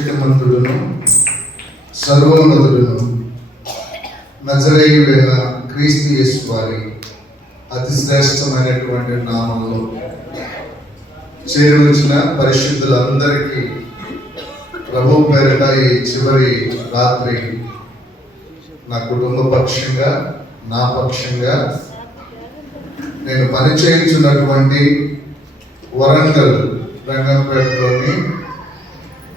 సర్వశక్తిమంతుడును సర్వోన్నతుడును నజరేయుడైన క్రీస్తు యేసు వారి అతి శ్రేష్టమైనటువంటి నామంలో చేరువచ్చిన పరిశుద్ధులందరికీ ప్రభు పేరిట ఈ చివరి రాత్రి నా కుటుంబ పక్షంగా నా పక్షంగా నేను పనిచేయించున్నటువంటి వరంగల్ రంగంపేటలోని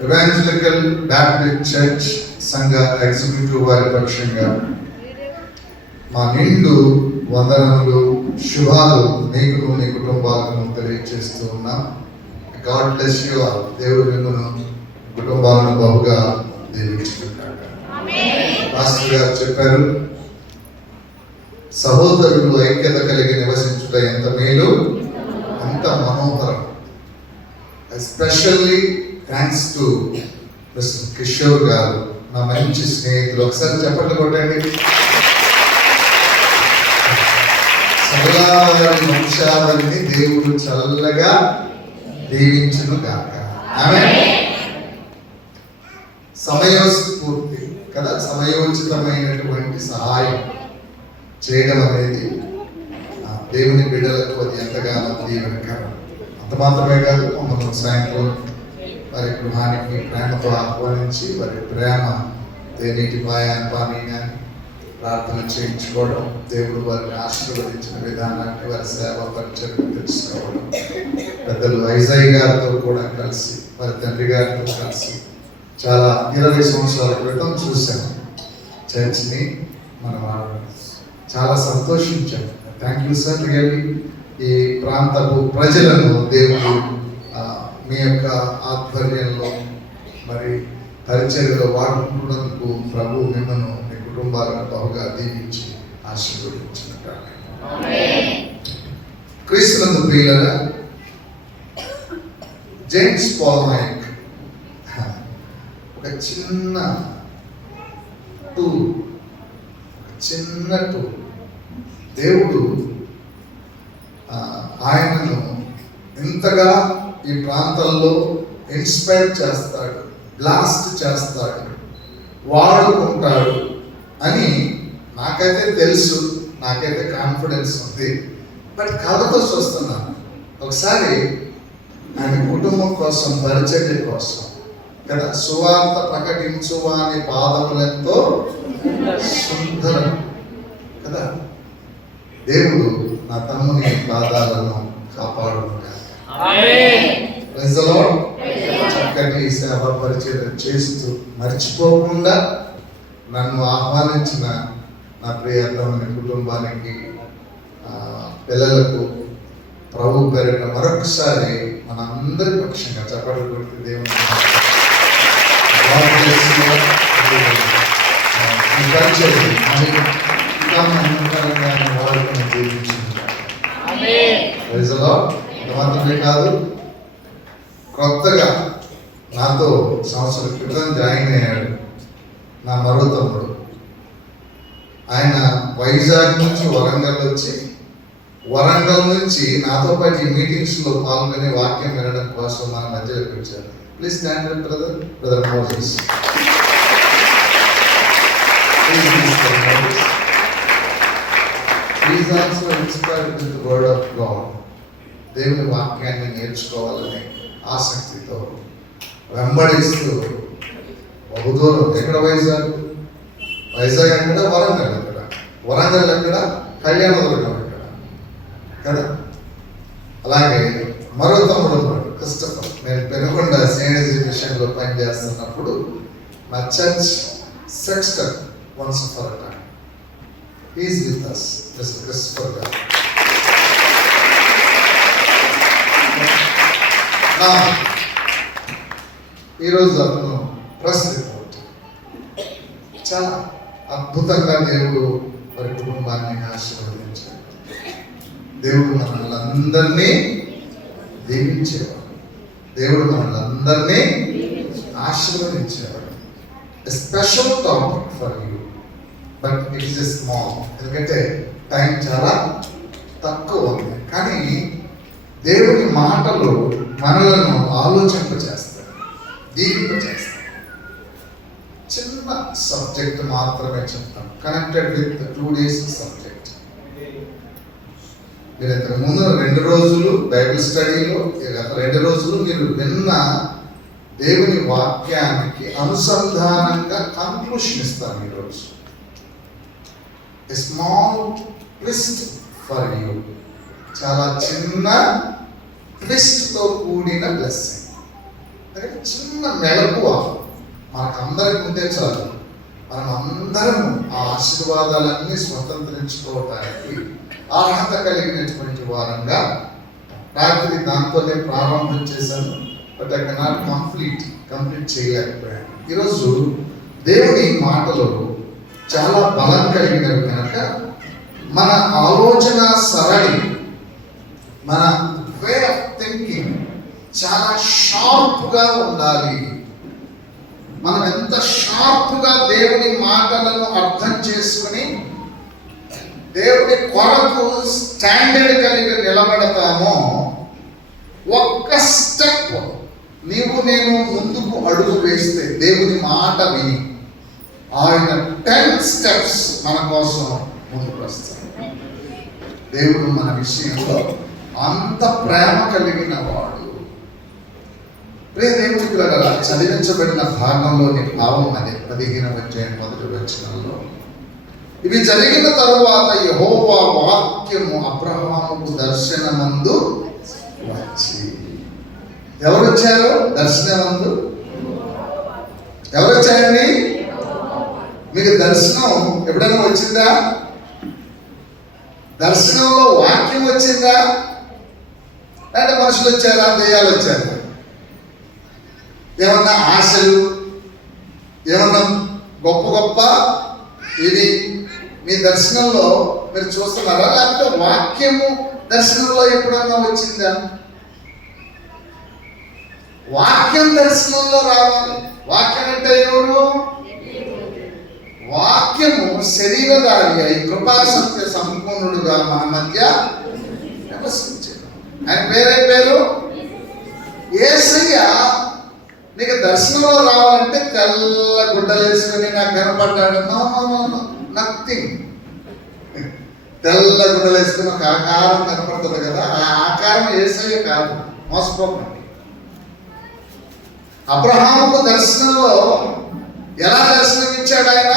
ఎవాంజలికల్ బ్యాప్టిస్ట్ చర్చ్ సంఘ ఎగ్జిక్యూటివ్ వారి పక్షంగా మా నిండు వందనములు శుభాలు నీకు నీ కుటుంబాలను తెలియజేస్తూ ఉన్నా. God bless you all. దేవుడు మిమ్మల్ని కుటుంబాలను బహుగా దీవించుకుంటాడు. పాస్టర్ గారు చెప్పారు, సహోదరులు ఐక్యత కలిగి నివసించుట ఎంత మేలు, ఎంత మనోహరం. Especially thanks to mister Kishore garu, నా మంచి స్నేహితులు. ఒకసారి చెప్పండి కొట్టండి. సకలవారి వంశావళిని దేవుడు చల్లగా దీవించును గాక. ఆమేన్. సమయోస్ఫూర్తి కదా, సమయోచితమైనటువంటి సహాయం చేయడం అనేది దేవుని బిడ్డలకు అది ఎంతగానో దీవెనకరం. అంత మాత్రమే కాదు, మమ్మల్ని సాయంత్రం వారి గృహానికి ప్రేమతో ఆహ్వానించి వారి ప్రేమ దేనికి పానీ కానీ ప్రార్థన చేయించుకోవడం, దేవుడు వారిని ఆశీర్వదించిన విధానాన్ని వారి సేవ పరిచయం తెలుసుకోవడం, పెద్దలు వైజాగ్ గారితో కూడా కలిసి వారి తండ్రి గారితో కలిసి చాలా 20 సంవత్సరాల క్రితం చూశాను చర్చ్ని. మనం చాలా సంతోషించాం. Thank you sir. రియల్లీ ఈ ప్రాంతపు ప్రజలను దేవుడు మీ యొక్క ఆధ్వర్యంలో మరి పరిచర్యలో వాడుకుంటున్నందుకు ప్రభు మిమ్మల్ని మీ కుటుంబాలను బహుగా దీవించి ఆశీర్వదించినట్టు. క్రీస్తునందు ప్రియులారా, జేమ్స్ పాల్ నాయక్ ఒక చిన్న టూల్, దేవుడు ఆయనను ఎంతగా ఈ ప్రాంతంలో ఇన్స్పైర్ చేస్తాడు, బ్లాస్ట్ చేస్తాడు, వాడుకుంటాడు అని నాకైతే తెలుసు, నాకైతే కాన్ఫిడెన్స్ ఉంది. బట్ కళ్ళతో చూస్తున్నాను. ఒకసారి ఆయన కుటుంబం కోసం, పరిచర్య కోసం కదా, సువార్త ప్రకటించువాని పాదములెంతో సుందరం కదా. దేవుడు నా తమ్ముని పాదాలను కాపాడును. చక్కటి సేవ పరిచయం చేస్తూ మర్చిపోకుండా నన్ను ఆహ్వానించిన నా ప్రియతమని కుటుంబానికి, పిల్లలకు ప్రభు పేరిట మరొకసారి మన అందరి పక్షంగా చెప్పడం కొడుకు దేవుని మాత్రమే కాదు, కొత్తగా నాతో సంవత్సరం క్రితం జాయిన్ అయ్యాడు నా మరో తమ్ముడు. ఆయన వైజాగ్ నుంచి వరంగల్ వచ్చి, వరంగల్ నుంచి నాతో పాటు ఈ మీటింగ్స్లో పాల్గొని వాక్యం వినడం కోసం మన మధ్యలోకి వచ్చారు. Please stand up brother Moses. He is also inspired with the word of God. దేవుని వాక్యాన్ని నేర్చుకోవాలని ఆసక్తితో వెంబడిస్తూ బహుదూరం. ఎక్కడ వైజాగ్ ఎక్కడ, వరంగల్ ఎక్కడ, వరంగల్ ఎక్కడ, కళ్యాణదుర్గం ఎక్కడ కదా. అలాగే మరో తమ్ముడు ఉన్నాడు క్రిస్టఫర్. నేను పెనుకొండ సేనజీ మిషన్లో పనిచేస్తున్నప్పుడు మా church sexton once for a time. He is with us, Mr. Christopher గారు. ఈరోజు అతను ప్రెస్ రిపోర్ట్. చాలా అద్భుతంగా దేవుడు వారి కుటుంబాన్ని ఆశీర్వదించాడు. దేవుడు మనల్ని అందరినీ దీవించేవాడు. దేవుడు మనల్ని అందరినీ ఆశీర్వదించేవాడు. Special topic for you, but it is small. ఎందుకంటే టైం చాలా తక్కువ ఉంది. కానీ దేవుని మాటలు మనలను ఆలోచింపచేస్తాయి, దీవింపచేస్తాయి. సబ్జెక్ట్ మాత్రమే చెప్తాను, కనెక్టెడ్ విత్ 2 days సబ్జెక్ట్. మీరు ఇంతకు ముందు 2 రోజులు బైబిల్ స్టడీలో, గత 2 రోజులు మీరు విన్న దేవుని వాక్యానికి అనుసంధానంగా కంక్లూషన్ ఇస్తాను ఈరోజు. స్మాల్ ట్విస్ట్ ఫర్ యూ, చాలా చిన్న ట్విస్ట్తో కూడిన బ్లెస్సింగ్. చిన్న మెలకువ మనకు అందరికి ఉంటే చాలు, మనం అందరం ఆ ఆశీర్వాదాలన్నీ స్వతంత్రించుకోవటానికి అర్హత కలిగినటువంటి వారంగా. రాత్రి దాంతోనే ప్రారంభం చేశాను, బట్ ఐ కెనాట్ కంప్లీట్ చేయలేకపోయాను. ఈరోజు దేవుని మాటలు చాలా బలం కలిగినవి కనుక మన ఆలోచన సరళి, మన వే ఆఫ్ థింకింగ్ చాలా షార్ప్గా ఉండాలి. మనం ఎంత షార్ప్గా దేవుని మాటలను అర్థం చేసుకుని దేవుని కొరకు స్టాండర్డ్ కలిగి నిలబడతామో, ఒక్క స్టెప్ నీవు నేను ముందుకు అడుగు వేస్తే దేవుని మాట విని ఆయన 10 steps మన కోసం ముందుకు వస్తాడు. దేవుడు మన విషయంలో అంత ప్రేమ కలిగిన వాడు. దేవుని పిల్లల చదివించబడిన భాగంలోని భావం అదే 15వ అధ్యాయం 1వ వచనంలో, ఇవి జరిగిన తరువాత యెహోవా వాక్యము అబ్రహాముకు దర్శనమందు వచ్చి. ఎవరు వచ్చారు దర్శనమందు? ఎవరు వచ్చారండి? మీకు దర్శనం ఎప్పుడైనా వచ్చిందా? దర్శనంలో వాక్యం వచ్చిందా? అంటే మనుషులు వచ్చారా, దెయ్యాలు వచ్చారా? ఏమన్నా ఆశలు, ఏమన్నా గొప్ప గొప్ప ఇది మీ దర్శనంలో మీరు చూస్తున్నారా? లేకపోతే వాక్యము దర్శనంలో ఎప్పుడన్నా వచ్చిందా? వాక్యం దర్శనంలో రావాలి. వాక్యం అంటే ఎవరు? వాక్యము శరీరధారి అయి కృపా సత్య సంపూర్ణుడుగా మన మధ్య నివసించాడు. ఆయన పేరు యేసయ్య. నీకు దర్శనంలో రావాలంటే తెల్ల గుడ్డలు వేసుకొని నాకు కనపడ్డాడు, నథింగ్. తెల్ల గుడ్డలు వేసుకుని ఒక ఆకారం కనపడుతుంది కదా, ఆ ఆకారం యేసయ్య కాదు, మోసపోకండి. అబ్రహాముకు దర్శనంలో ఎలా దర్శనమిచ్చాడు? ఆయన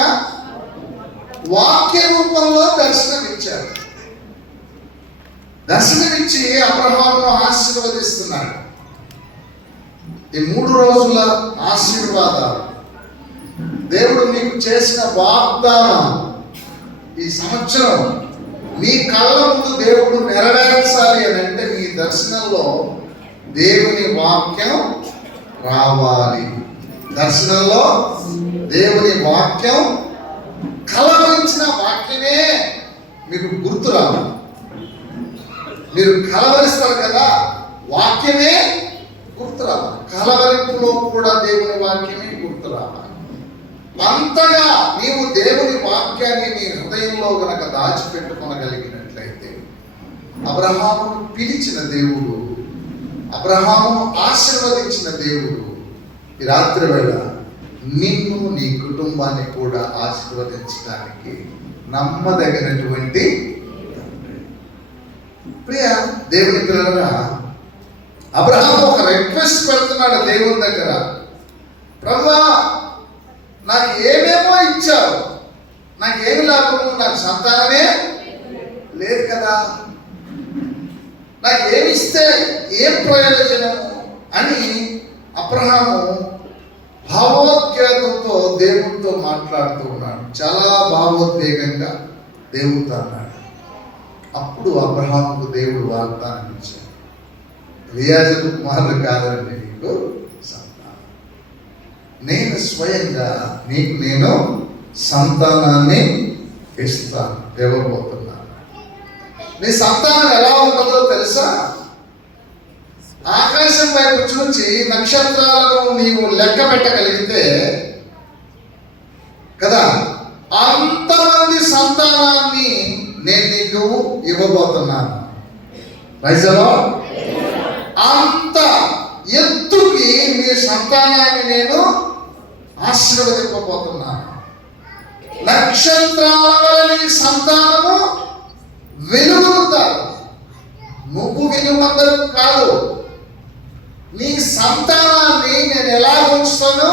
వాక్య రూపంలో దర్శనమిచ్చాడు. దర్శనమిచ్చి అబ్రహామును ఆశీర్వదిస్తున్నాడు. ఈ 3 రోజుల ఆశీర్వాదాలు, దేవుడు మీకు చేసిన వాగ్దానం, ఈ సంవత్సరం మీ కళ్ళ ముందు దేవుడు నెరవేర్చాలి అని అంటే మీ దర్శనంలో దేవుని వాక్యం రావాలి. దర్శనంలో దేవుని వాక్యం, కలవరించిన వాక్యమే మీకు గుర్తు రావాలి. మీరు కలవరిస్తారు కదా, వాక్యమే గుర్తు రావాలి. కలవరింపులో కూడా దేవుని వాక్యమే గుర్తు రావాలి. అంతగా నీవు దేవుని వాక్యాన్ని నీ హృదయంలో గనక దాచిపెట్టుకోగలిగినట్లయితే, అబ్రహామును పిలిచిన దేవుడు, అబ్రహామును ఆశీర్వదించిన దేవుడు ఈ రాత్రి వేళ నిన్ను నీ కుటుంబాన్ని కూడా ఆశీర్వదించడానికి నమ్మదగినటువంటి ప్రియ దేవుని పిల్లలుగా, అబ్రహాము ఒక రిక్వెస్ట్ పెడుతున్నాడు దేవుని దగ్గర. ప్రభువా, నాకు ఏమేమో ఇచ్చావు, నాకేమి లాభము? నాకు సంతానమే లేదు కదా, నాకు ఏమిస్తే ఏం ప్రయోజనము అని అబ్రహాము భావోద్వేగంతో దేవుడితో మాట్లాడుతూ ఉన్నాడు. చాలా భావోద్వేగంగా దేవుడితో అన్నాడు. అప్పుడు అబ్రహాముకు దేవుడు వాగ్దానం ఇచ్చాడు, ఎలియాజరు కుమారుడు కాదండి నీకు సంతానం, నేను స్వయంగా నీకు నేను సంతానాన్ని ఇస్తాను, ఇవ్వబోతున్నాను. నీ సంతానం ఎలా ఉంటుందో తెలుసా? ఆకాశం వైపు చూచి నక్షత్రాలను నీవు లెక్క పెట్టగలిగితే కదా, అంతమంది సంతానాన్ని నేను నీకు ఇవ్వబోతున్నాను. Praise the Lord. అంత ఎత్తుకి నీ సంతానాన్ని నేను ఆశీర్వదింపబోతున్నాను. నక్షత్రాల వలె నీ సంతానము వెలుగుతారు. నువ్వు వెలుగుమందరం కాదు, నీ సంతానాన్ని నేను ఎలా ఉంచుతాను?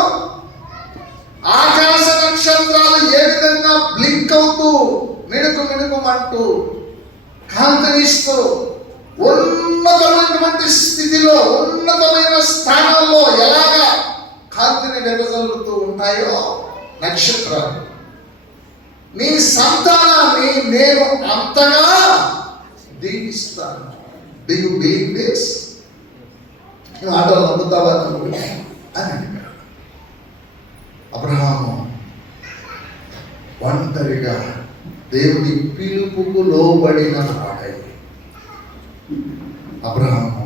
ఆకాశ నక్షత్రాలు ఏ విధంగా బ్లింక్ అవుతూ మిణుకుమంటూ కాంతినిస్తూ ఉన్నతమైనటువంటి స్థితిలో, ఉన్నతమైన స్థానంలో ఎలాగా కాంతిని వెదజల్లుతూ ఉంటాయో నక్షత్రాలు, నీ సంతానాన్ని నేను అంతగా దీవిస్తాను. Do you believe this? నువ్వు ఆటలు నమ్ముతావా నువ్వు అని అడిగాడు. అబ్రహాము ఒంటరిగా దేవుని పిలుపుకు లోబడిన వాడై, అబ్రహాము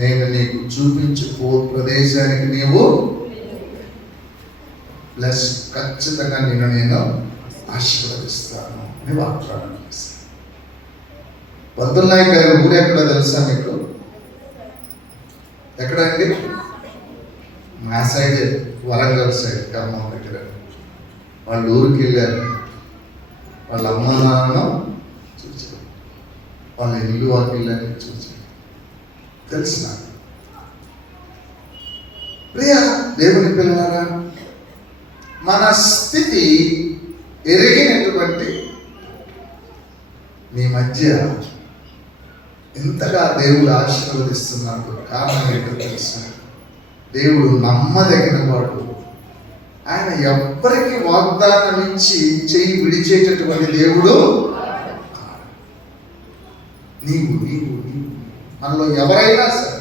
నేను నీకు చూపించు ప్రదేశానికి నీవు ప్లస్ ఖచ్చితంగా నేను ఆశీర్వదిస్తాను అని వాగ్దానం చేస్తాను. పంతుల నాయక్ గారి ఊరు ఎక్కడో తెలుసా మీకు? ఎక్కడండి? మా సైడ్, వరంగల్ సైడ్, ఖమ్మం దగ్గర. వాళ్ళ ఊరికి వెళ్ళారు. వాళ్ళ అమ్మ నాన్న చూశారు, వాళ్ళ ఇల్లు వాకిళ్ళని చూశారు. తెలుసు నాకు. ప్రియా దేవుని పిల్లలారా, మన స్థితి ఎరిగినటువంటి మీ మధ్య ఎంతగా దేవుడు ఆశీర్వదిస్తున్నాడు. కారణం ఏంటో తెలుసు, దేవుడు నమ్మదగిన వాడు. ఆయన ఎవ్వరికి వాగ్దానం ఇచ్చి చెయ్యి విడిచేటటువంటి దేవుడు. నీవు మనలో ఎవరైనా సరే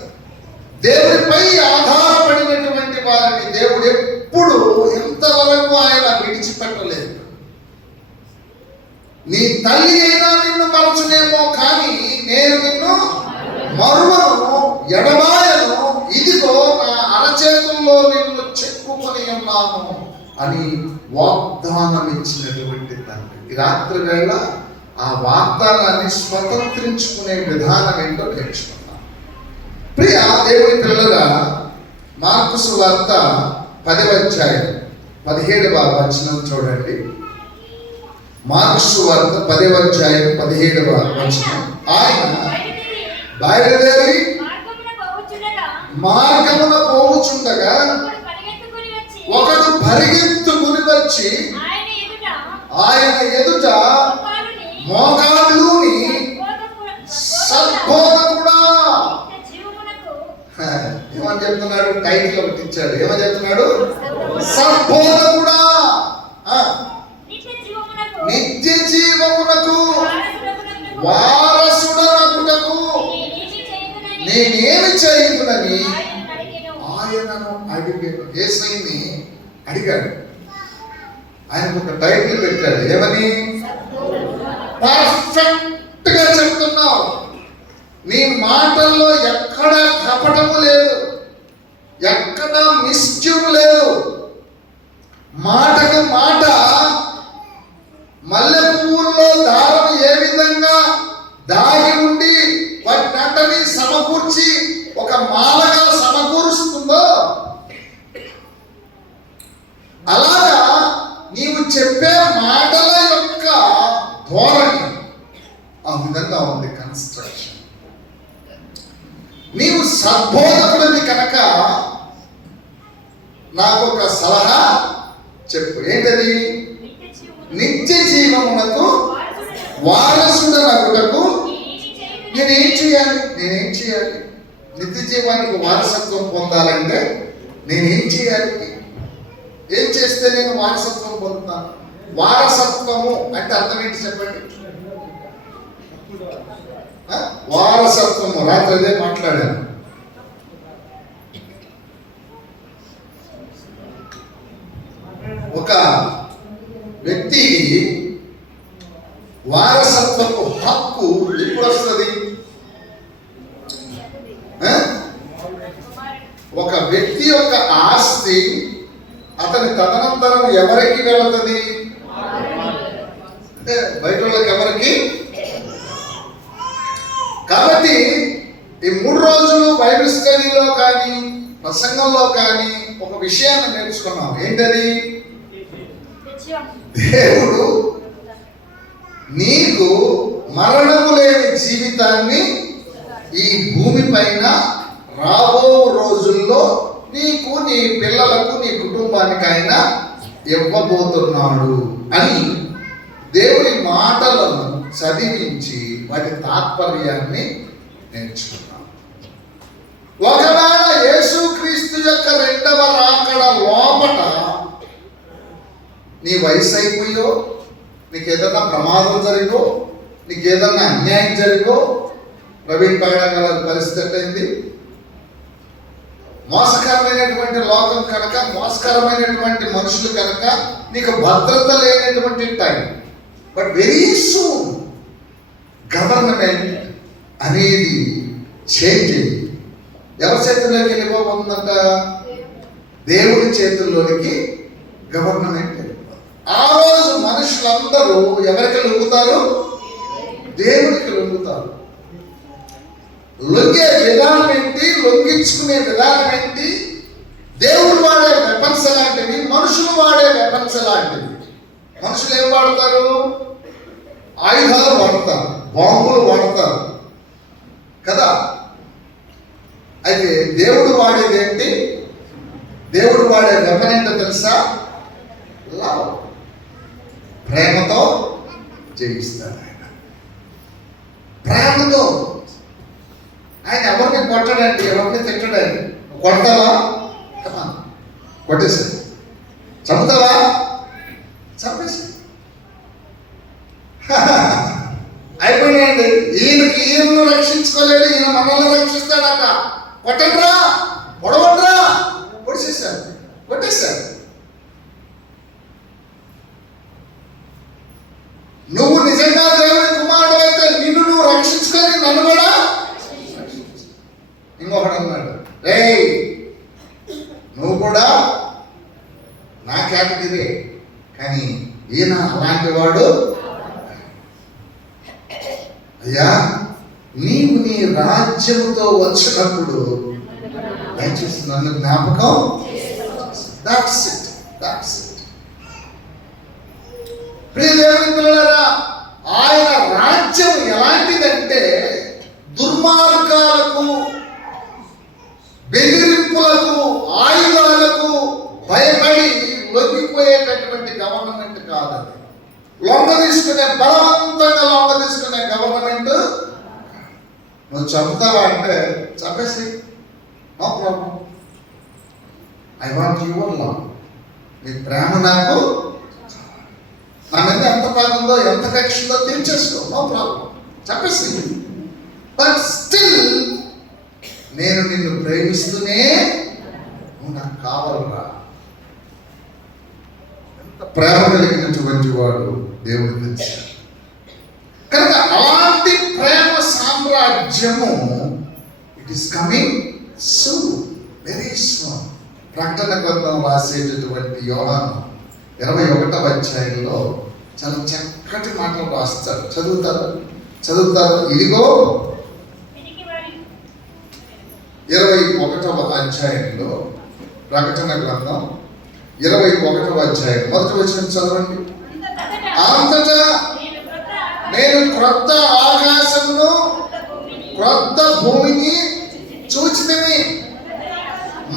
దేవుడిపై ఆధారపడినటువంటి వారిని దేవుడు ఎప్పుడు ఎంతవరకు ఆయన విడిచిపెట్టలేదు. నీ తల్లి అయినా నిన్ను మరచునేమో, కానీ నేను నిన్ను మరువను, ఎడబాయను, ఇదిగో నా అరచేతుల్లో నిన్ను చెక్కుకొని ఉన్నాను అని వాగ్దానం ఇచ్చినటువంటి తండ్రి. ఈ రాత్రి వేళ ఆ వాగ్దానాన్ని స్వతంత్రించుకునే విధానం ఏంటో నేర్చుకున్నాం. ప్రియ దేవుని పిల్లలుగా, మార్కు సువార్త 10వ అధ్యాయం 17వ వచనం చూడండి. మార్కు సువార్త 10వ అధ్యాయం 17వ వచనం. ఆయన బయలుదేరి మార్గమున పోవుచుండగా ఒకడు పరిగెత్తుకుని వచ్చి ఆయన ఎదుట మోకాళ్ళూని సద్బోధకుడా. ఏమని చెప్తున్నాడు? టైటిల్ ఒకటి ఇచ్చాడు. ఏమని చెప్తున్నాడు? సద్బోధకుడా, నిత్య జీవమునకు వారసుడనగుటకు నేనేమి చేయుదునని ఆయనను అడిగాడు. యేసయ్యని అడిగాడు. ఆయనకు ఒక టైటిల్ పెట్టాడు. ఏమని? పర్ఫెక్ట్ గా చెప్తున్నావు, నీ మాటల్లో ఎక్కడ కపటము లేదు, ఎక్కడ మిస్ట్యూమ్ లేదు. మాటకు మాట మల్లె పువ్వుల్లో దారం ఏ విధంగా దాగి ఉండి వాటిని సమకూర్చి ఒక మాలగా సమకూరుస్తుందో, అలాగా నీవు చెప్పే మాటల యొక్క ధోరణి ఆ విధంగా ఉంది. కన్స్ట్రక్షన్. నీవు సద్బోధకుడిని కనుక నాకు ఒక సలహా చెప్పు. ఏంటది? నిత్య జీవమునకు వారసుడనగుటకు నేనేం చేయాలి? నిత్య జీవానికి వారసత్వం పొందాలంటే నేనేం చేయాలి? ఏం చేస్తే నేను వారసత్వం పొందుతాను? వారసత్వము అంటే అర్థం ఏంటి చెప్పండి? వారసత్వము రాత్రి అదే మాట్లాడాను. ఒక వ్యక్తి వారసత్వపు హక్కు ఎప్పుడు వస్తుంది? ఒక వ్యక్తి యొక్క ఆస్తి అతని తదనంతరం ఎవరికి వెళుతుంది అంటే బయట వాళ్ళకి ఎవరికి. కాబట్టి ఈ 3 రోజులు బైబిల్ స్టడీలో కానీ ప్రసంగంలో కానీ ఒక విషయాన్ని నేర్చుకున్నాం. ఏంటది? దేవుడు నీకు మరణము లేని జీవితాన్ని ఈ భూమి పైన రాబో రోజుల్లో నీకు, నీ పిల్లలకు, నీ కుటుంబానికి ఆయన ఇవ్వబోతున్నాడు అని దేవుని మాటలను చదివించి వాటి తాత్పర్యాన్ని నేర్చుకున్నాం. ఒకవేళ యేసుక్రీస్తు యొక్క రెండవ రాకడ లోపట నీ వయసు అయిపోయో, నీకు ఏదన్నా ప్రమాదం జరిగో, నీకు ఏదన్నా అన్యాయం జరిగో, ప్రవీణ్ పగడ గారి పరిస్థితి అయింది. మోసకరమైనటువంటి లోకం కనుక, మోసకరమైనటువంటి మనుషులు కనుక నీకు భద్రత లేనటువంటి time. But very soon government అనేది చేంజ్ అయింది. ఎవరి చేతుల్లోకి వెళ్ళిపోతుందంట? దేవుడి చేతుల్లోనికి గవర్నమెంట్ వెళ్ళిపోతుంది. ఆ రోజు మనుషులందరూ ఎవరికి లొంగుతారు? దేవుడికి లొంగుతారు. లొంగే విధానం ఏంటి? లొంగించుకునే విధానం ఏంటి? దేవుడు వాడే వెపన్స్ లాంటివి, మనుషులు వాడే వెపన్స్ లాంటివి. మనుషులు ఏం వాడతారు? ఆయుధాలు వాడతారు, బాంబులు వాడతారు కదా. అయితే దేవుడు వాడేది ఏంటి? దేవుడు వాడే వెపన్ ఏంటో తెలుసా? లవ్. ప్రేమతో జయిస్తాడు ఆయన. ప్రేమతో. ఆయన ఎవరిని కొట్టడండి, ఎవరిని తిట్టడండి. కొడతావా? కొట్టేసాడు. చంపుతావా? చంపేసి అయిపోయినాయండి. ఈయనను రక్షించుకోలేడు, ఈయన మనల్ని రక్షిస్తాడట. కొట్టండ్రా, పొడవడ్రా, పొడిచేశాడు, కొట్టేశాడు. నువ్వు నిజంగా దేవుని కుమారుడు అయితే నిన్ను నువ్వు రక్షించుకొని నన్ను కూడా. ఇంకొకడు అన్నాడు, రేయ్ నువ్వు కూడా నా కేటగిరీ, కానీ ఈయన అలాంటి వాడు. అయ్యా నీవు నీ రాజ్యముతో వచ్చినప్పుడు దయచేసి నన్ను జ్ఞాపకం. That's it. ప్రియ దేవుని పిల్లలారా, ఆయన రాజ్యం ఎలాంటిదంటే దుర్మార్గాలకు, బెదిరింపులకు, ఆయుధాలకు భయపడి లొంగిపోయేటటువంటి గవర్నమెంట్ కాదండి. లొంగ తీసుకునే, బలవంతంగా లొంగ తీసుకునే గవర్నమెంట్. నువ్వు చంపుతావా అంటే చంపేసి, no problem. I want your love. నీ ప్రేమ నాకు, నా మీద ఎంత ప్రేమ ఉందో, ఎంత కక్షందో తీర్చేసుకో, నో ప్రాబ్లం, చంపేసి. బట్ స్టిల్ నేను నిన్ను ప్రేమిస్తూనే నువ్వు నాకు కావాలరా. ఎంత ప్రేమ కలిగినటువంటి వాడు దేవుడు తెలుసు. కనుక అలాంటి ప్రేమ సామ్రాజ్యము it is coming soon, very soon. ప్రకటన గ్రంథం రాసేటటువంటి యోహాను 21వ అధ్యాయంలో చాలా చక్కటి మాటలు రాస్తారు. చదువుతారు. ఇదిగో 21వ అధ్యాయంలో, ప్రకటన గ్రంథం 21వ అధ్యాయం 1వ వచనం చదవండి. అంతటా నేను క్రొత్త ఆకాశమును క్రొత్త భూమిని చూచితిని.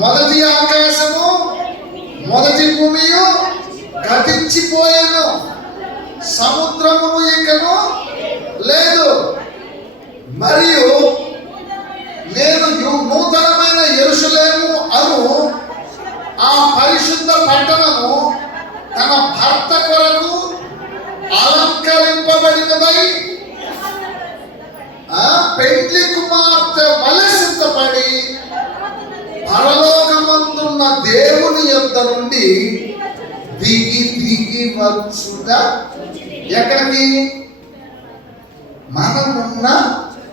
మొదటి ఆకాశము మొదటి భూమియు గతించిపోయాను, సముద్రమును ఇకను లేదు. మరియు నేను నూతనమైన యెరూషలేము అను ఆ పరిశుద్ధ పట్టణము తన భర్త కొరకు అలంకరింపబడినదై పెండ్లి కుమార్తె వలె సిద్ధపడి పరలోకమందున్న దేవుని యొద్ద నుండి దిగి వచ్చుట. ఎక్కడికి? మనమున్న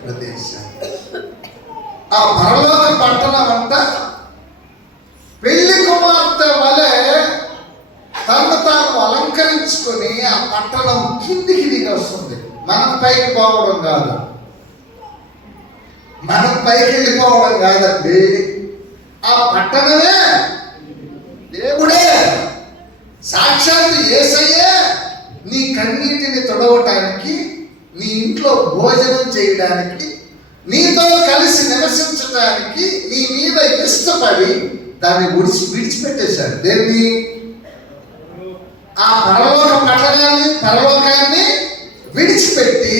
ప్రదేశం. ఆ పరలోక పట్టణం అంట పెళ్లి కుమార్తె వలె తను తాను అలంకరించుకొని ఆ పట్టణం కిందికి దిగి వస్తుంది. మనం పైకి పోవడం కాదు, మనం పైకి వెళ్ళిపోవడం కాదండి. ఆ పట్టణమే దేవుడే సాక్షాత్తు యేసయ్యే నీ కన్నీటిని తొడవటానికి, నీ ఇంట్లో భోజనం చేయడానికి, నీతో కలిసి నివసించడానికి నీ మీద ఇష్టపడి దాన్ని విడిచిపెట్టేశాడు. దేన్ని? ఆ పరలోకాన్ని విడిచిపెట్టి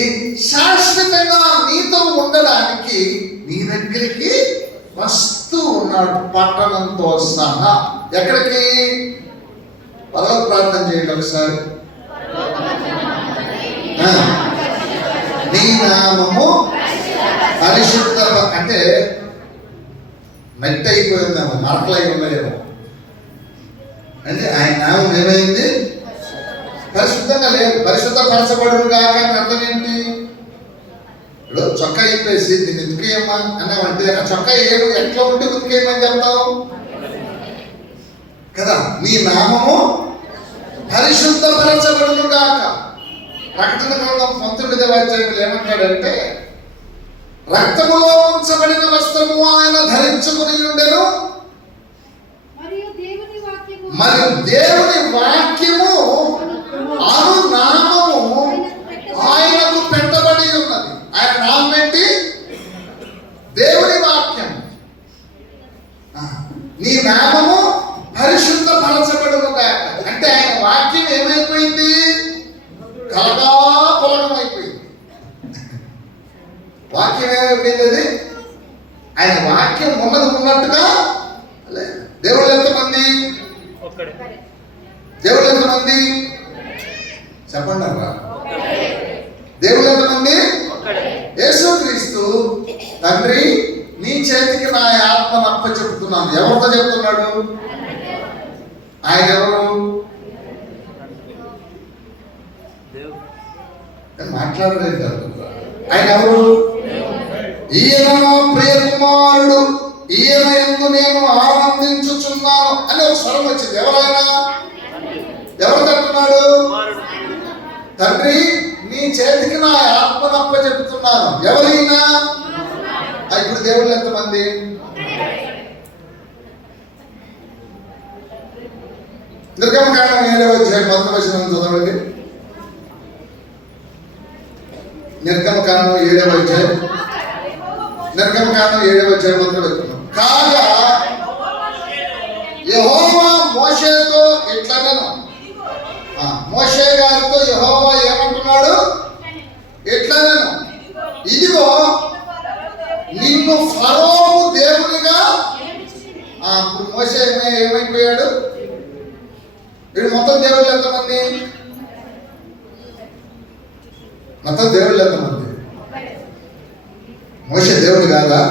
శాశ్వతంగా నీతో ఉండడానికి నీ దగ్గరికి వస్తూ ఉన్నాడు, పట్టణంతో సహా. ఎక్కడికి? పరలోక ప్రార్థన చేయండి ఒకసారి. నీ నామము పరిశుద్ధ, అంటే మెట్ట అయిపోయిందేమో, మరకలై ఉన్నాయేమో. అంటే ఆయన నామం ఏమైంది? పరిశుద్ధంగా లేదు. పరిశుద్ధపరచబడును కాక అని అర్థం ఏంటి? ఇప్పుడు చొక్కా ఇప్పేసి దీన్ని ఉతికేయమ్మా అన్నామంటే ఆ చొక్కా ఎట్లా ఉంటే ఉతికేయమని చెప్తావు కదా. నీ నామము పరిశుద్ధపరచబడును కాక. ప్రకటన గ్రంథం 19వ అధ్యాయంలో ఏమంటాడంటే, రక్తములో ఉంచబడిన వస్త్రము ఆయన ధరించుకుని ఉండెను, మరియు దేవుని వాక్యము అను నామము ఆయనకు పెట్టబడి ఉన్నది. ఆయన నామం ఏంటి? దేవుని వాక్యం. నీ నామము పరిశుద్ధపరచబడును కాక. అంటే ఆయన వాక్యం ఏమైపోయింది? కలగా పొలగం అయిపోయింది. వాక్యం ఏమైపోయింది? అది ఆయన వాక్యం ఉన్నది ఉన్నట్టుగా లేదు. దేవుళ్ళు ఎంతమంది? దేవుళ్ళు ఎంతమంది? చెప్పండి అమ్మా. దేవుళ్ళు ఎంతమంది? యేసుక్రీస్తు తండ్రి నీ చేతికి నా ఆత్మను అప్పచెప్తున్నాను. ఎవరితో చెప్తున్నాడు? ఆయన ఎవరు? మాట్లాడలేదు. ఆయన ఎవరు? ఈయన ప్రియ కుమారుడు, ఈయన యందు నేను ఆనందించుచున్నాను అని ఒక స్వరం వచ్చింది. ఎవరైనా ఎవరు చెప్తున్నాడు? తండ్రి నీ చేతికి నా ఆత్మను అప్పచెప్తున్నాను. ఎవరైనా? ఇప్పుడు దేవుళ్ళు ఎంతమంది? నిర్గమకాండం 7వ అధ్యాయం 1వ వచనం చదవండి. నిర్గమకాండం 7వ అధ్యాయం 1వ వచనం. కాగా యెహోవా మోషేతో ఇట్లనెను. మోషే గారితో యెహోవా ఏమంటున్నాడు? ఇట్లనెను, ఇదిగో నిన్ను ఫరోవు దేవునిగా. ఇప్పుడు మోషే ఏమైపోయాడు? వీడు మొత్తం దేవుళ్ళు ఎంతమంది? మొత్తం దేవుళ్ళు ఎంతమంది? మోషే దేవుడు కాదా?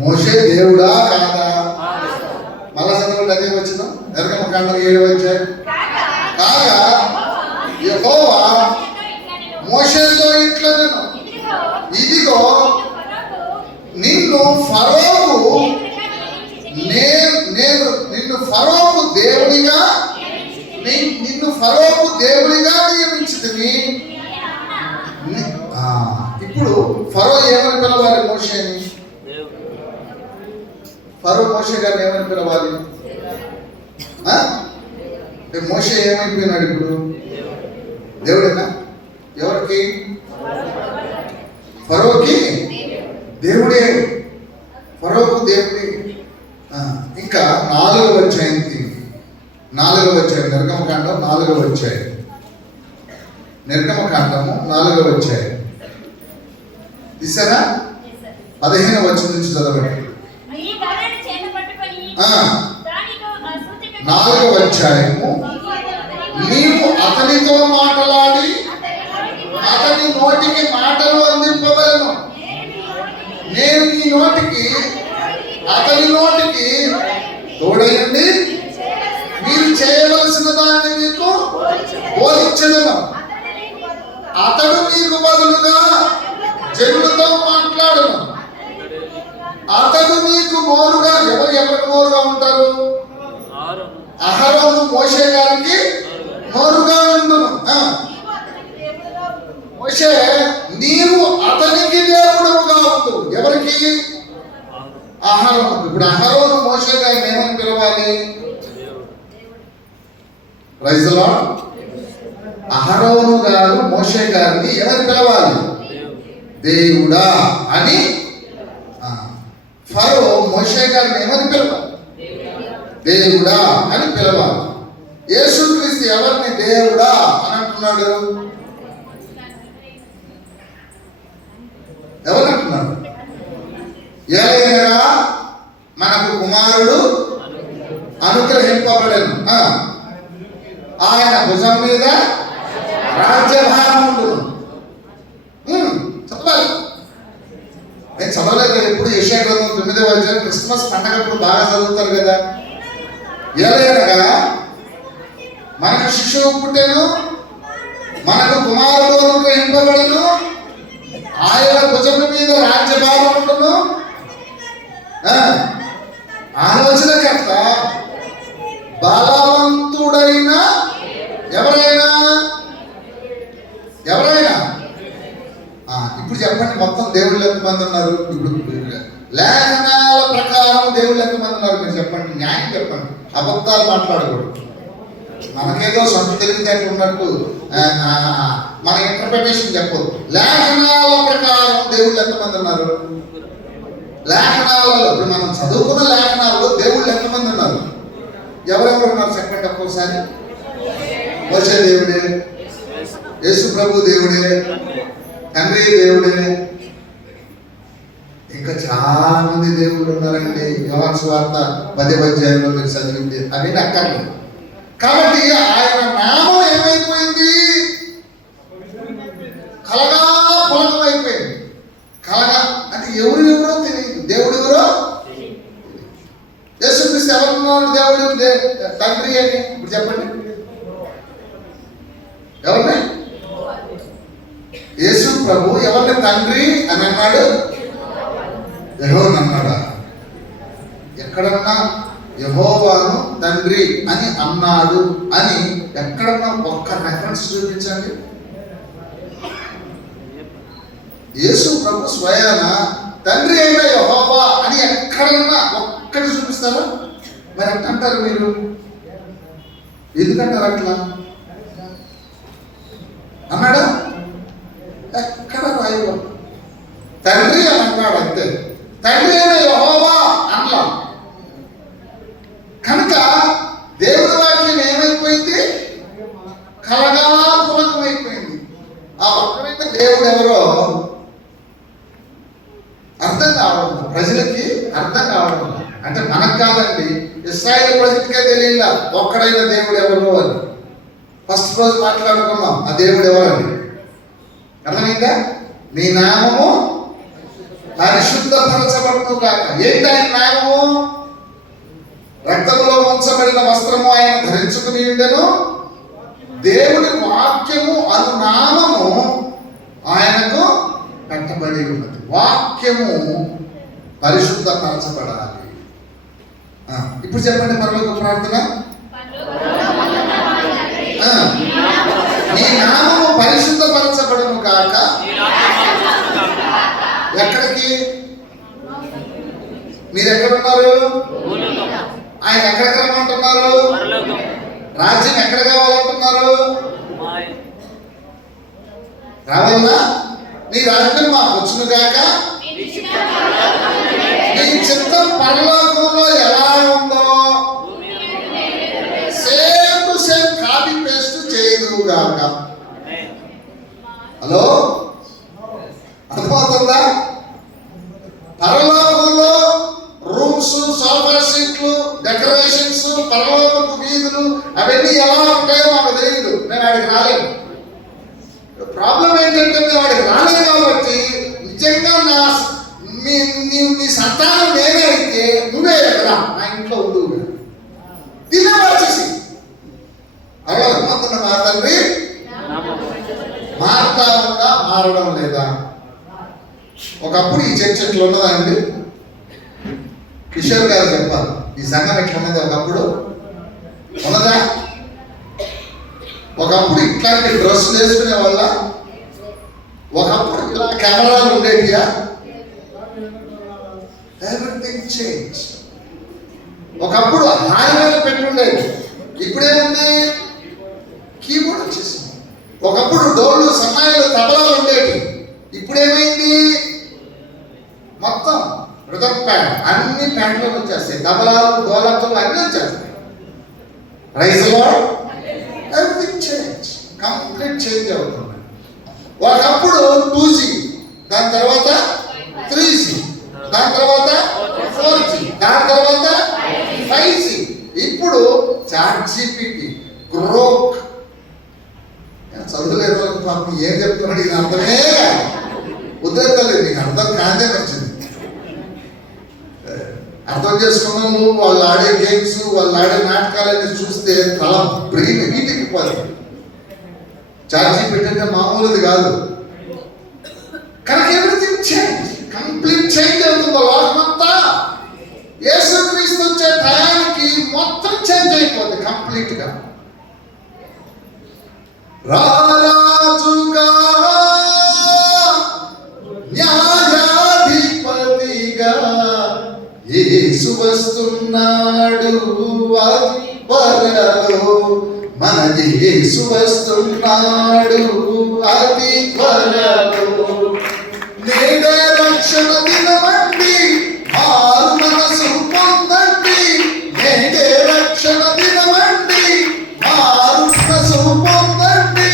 మోషే దేవుడా కాదా? మళ్ళా చదవండి. అదే వచ్చిన నిర్గమకాండం 7వ అధ్యాయం. కాగా యెహోవా మోషేతో ఇట్లనెను, ఇదిగో నిన్ను ఫరోవు నిన్ను ఫరోవు దేవునిగా నియమించితిని. ఇప్పుడు ఫరో ఏమని పిలవాలి మోషేని? ఫరో మోషే గారిని ఏమని పిలవాలి? మోషే ఏమైపోయినాడు ఇప్పుడు? దేవుడేనా? ఎవరికి? ఫరోకి దేవుడే. ఫరోకు దేవుడే. ఇంకా 4వ అధ్యాయం నిర్గమకాండం 4వ అధ్యాయం. నిర్గమకాండము 4వ అధ్యాయం తీసారా? 15వ వచనం నుంచి చదవండి. 4వ అధ్యాయము. నీవు అతనితో మాట్లాడి అతని నోటికి మాటలు అందింపవలను. నేను నీ నోటికి అతని నోటికి తోడయండి, మీరు చేయవలసిన దాన్ని మీకు బోధించదను. అతడు మీకు బదులుగా జనులతో మాట్లాడను. అతడు మీకు మోరుగా. ఎవరికి మోరుగా ఉంటారు? అహరోను మోషే గారికి మోరుగా ఉండును. మోషే నీవు అతనికి దేవుడుగా ఉండు. ఎవరికి? అహరోను. ఇప్పుడు అహరోను మోషే గారిని ఏమని పిలవాలి? పిలవాలి? Praise the Lord. అహరోను గారు మోషే గారిని ఏమని పిలవాలి? దేవుడా అని. ఫరో మోషే గారిని ఏమని పిలవాలి? దేవుడా అని పిలవాలి. యేసుక్రీస్తు ఎవరిని దేవుడా అని అంటున్నాడు? ఎవరు అంటున్నాడు? ఏలైనగా మనకు కుమారుడు అనుగ్రహింపబడెను, ఆయన భుజం మీద రాజ్యభారం ఉండును. చదవాలి. నేను చదవలేదు ఎప్పుడు. యెషయా గ్రంథం 9వ అధ్యాయం క్రిస్మస్ పండగప్పుడు బాగా చదువుతారు కదా. ఏలైనగా మనకు శిశువు పుట్టెను, మనకు కుమారుడు అనుగ్రహింపబడెను, ఆయన భుజం మీద రాజ్యభారం ఉండును. ఆలోచనకర్త బలవంతుడైన ఎవరైనా ఇప్పుడు చెప్పండి, మొత్తం దేవుళ్ళు ఎంతమంది ఉన్నారు? ఇప్పుడు లేఖనాల ప్రకారం దేవుళ్ళు ఎంతమంది ఉన్నారు మీరు చెప్పండి. న్యాయం చెప్పండి, అబద్ధాలు మాట్లాడకూడదు. మనకేదో సొంత తెలివితేటలు ఉన్నట్టు మన ఇంటర్ప్రిటేషన్ చెప్పదు. లేఖనాల ప్రకారం దేవుళ్ళు ఎంతమంది ఉన్నారు? లేఖనాలలో ఇప్పుడు మనం చదువుకున్న లేఖనాలలో దేవుళ్ళు ఎంతమంది ఉన్నారు? ఎవరెవరు ఉన్నారు చెప్పండి ఒక్కోసారి. మోషే దేవుడే, యేసు ప్రభు దేవుడే, తండ్రి దేవుడే, ఇంకా చాలా మంది దేవుళ్ళు ఉన్నారండి. యోహాను సువార్త 10వ అధ్యాయంలో మీరు చదివింది అవి అక్కర్లేదు. కాబట్టి ఆయన నామం ఏమైపోయింది? కలగా పొలగం అయిపోయింది. కలగా అంటే ఎవరెవరో తెలియదు, దేవుడు ఎవరో. యేసుక్రీస్తు ఎవరున్నాడు? దేవుడు తండ్రి అని ఇప్పుడు చెప్పండి. ఎవరిని? యేసు ప్రభు ఎవరిని తండ్రి అని అన్నాడు? యెహోవాను అన్నాడా? ఎక్కడన్నా యెహోవాను తండ్రి అని అన్నాడు అని ఎక్కడన్నా ఒక్క రెఫరెన్స్ చూపించండి. యేసు ప్రభు స్వయాన తండ్రి అయిన యెహోవా అని ఎక్కడన్నా ఒక్కటి చూపిస్తారా? మరి ఎట్లంటారు మీరు? ఎందుకంటారు అట్లా? అన్నాడా? ఎక్కడ రాయవు. తండ్రి అని అన్నాడు అంతే. తండ్రి అయిన యెహోవా అన్నా. కనుక దేవుడి వాక్యం ఏమైపోయింది? కలగా పులకం అయిపోయింది. ఆ ఒక్కరైతే దేవుడు ఎవరో అర్థం కావడం, ప్రజలకి అర్థం కావడం. అంటే మనకు కాదండి, ఇశ్రాయేలు ప్రజలకే తెలియలా ఒక్కడైన దేవుడు ఎవరు అని. ఫస్ట్ రోజు మాట్లాడుకున్నాం ఆ దేవుడు ఎవరని. అర్థమైందా? నీ నామము పరిశుద్ధపరచబడును కాక. ఏంటి ఆయన నామము? రక్తంలో ఉంచబడిన వస్త్రము ఆయన ధరించుకుని ఉండెను, దేవుడి వాక్యము అను నామము ఆయనకు పెట్టబడి ఉన్నది. వాక్యము పరిశుద్ధపరచబడాలి. ఇప్పుడు చెప్పండి పరలోక ప్రార్థన. నీ నామము పరిశుద్ధపరచబడును కాక. ఎక్కడికి? మీరు ఎక్కడున్నారు? ఆయన ఎక్కడికి రమ్మంటున్నారు? రాజ్యం ఎక్కడ కావాలంటున్నారు? రావాలా? నీ రాజ్యం మాకు వచ్చును గాక, నీ చిత్తం పరలోకంలో ఎలా ఉందో same to same copy paste చేయదు గాక. హలో, అర్థమవుతుందా? పరలోకంలో రూమ్స్, సోఫా సీట్లు, డెకరేషన్స్, పరలోకపు వీధులు అవన్నీ ఎలా ఉంటాయో మాకు తెలియదు. నేను వాడికి రాలేను. ప్రాబ్లం ఏంటంటే మేము వాడికి రాలేదు కాబట్టి నిజంగా నీ సంతానం నేనే అయితే నువ్వే ఎక్కడా నా ఇంట్లో ఉండు దీన్నే మార్చేసి. అలా అర్థమవుతున్న మా తండ్రి మారుతా ఉందా, మారడం లేదా? ఒకప్పుడు ఈ చర్చ ఎట్లా ఉన్నదా అండి? కిషోర్ గారు చెప్పాలి, ఈ సంఘం ఎట్లా ఉన్నది ఒకప్పుడు ఉన్నదా? ఒకప్పుడు ఇట్లాంటి డ్రెస్ వేసుకునే వల్ల, ఒకప్పుడు ఇలా కెమెరాలు ఉండేటియా? Everything change. ఒకప్పుడు హాయిగా పెట్టుండేది, ఇప్పుడేముంది? కీబోర్డ్ వచ్చేసింది. ఒకప్పుడు డోళ్ళు, సన్నాయిలు, తబలాలు ఉండేవి, ఇప్పుడేమైంది? మొత్తం రిథమ్ ప్యాడ్, అన్ని ప్యాడ్లు వచ్చేస్తాయి, తబలాలు, డోలకులు అన్నీ వచ్చేస్తాయి. Praise the Lord. Everything change, complete change అవుతుంది. ఒకప్పుడు 2G, దాని తర్వాత 3G, దాని తర్వాత 4G, దాని తర్వాత 5G, ఇప్పుడు ChatGPT, గ్రోక్. చదువులేదు పాపం ఏం చెప్తున్నాడు, ఇది అర్థమే ఉద్రేతలేదు, నీకు అర్థం కాదే వచ్చింది. అర్థం చేసుకున్నావు నువ్వు. వాళ్ళు ఆడే గేమ్స్, వాళ్ళు ఆడే నాటకాలన్నీ చూస్తే తల బ్రెయిన్ వీటికి పోతుంది. ChatGPT అంటే మామూలుది కాదు. కనుక ఎవ్రీథింగ్ చేంజ్, కంప్లీట్ చేంజ్ అవుతుంది లోకమంతా. యేసుక్రీస్తు వచ్చే టయానికి మొత్తం చేంజ్ అయిపోతుంది కంప్లీట్ గా. రారాజుగా న్యాయాధిపతిగా యేసు వస్తున్నాడు త్వరలో, మన యేసు వస్తున్నాడు అతి త్వరలో. నేడే రక్షణ దినమండి, మారు మనసు పొందండి. నేడే రక్షణ దినమండి, మారు మనసు పొందండి.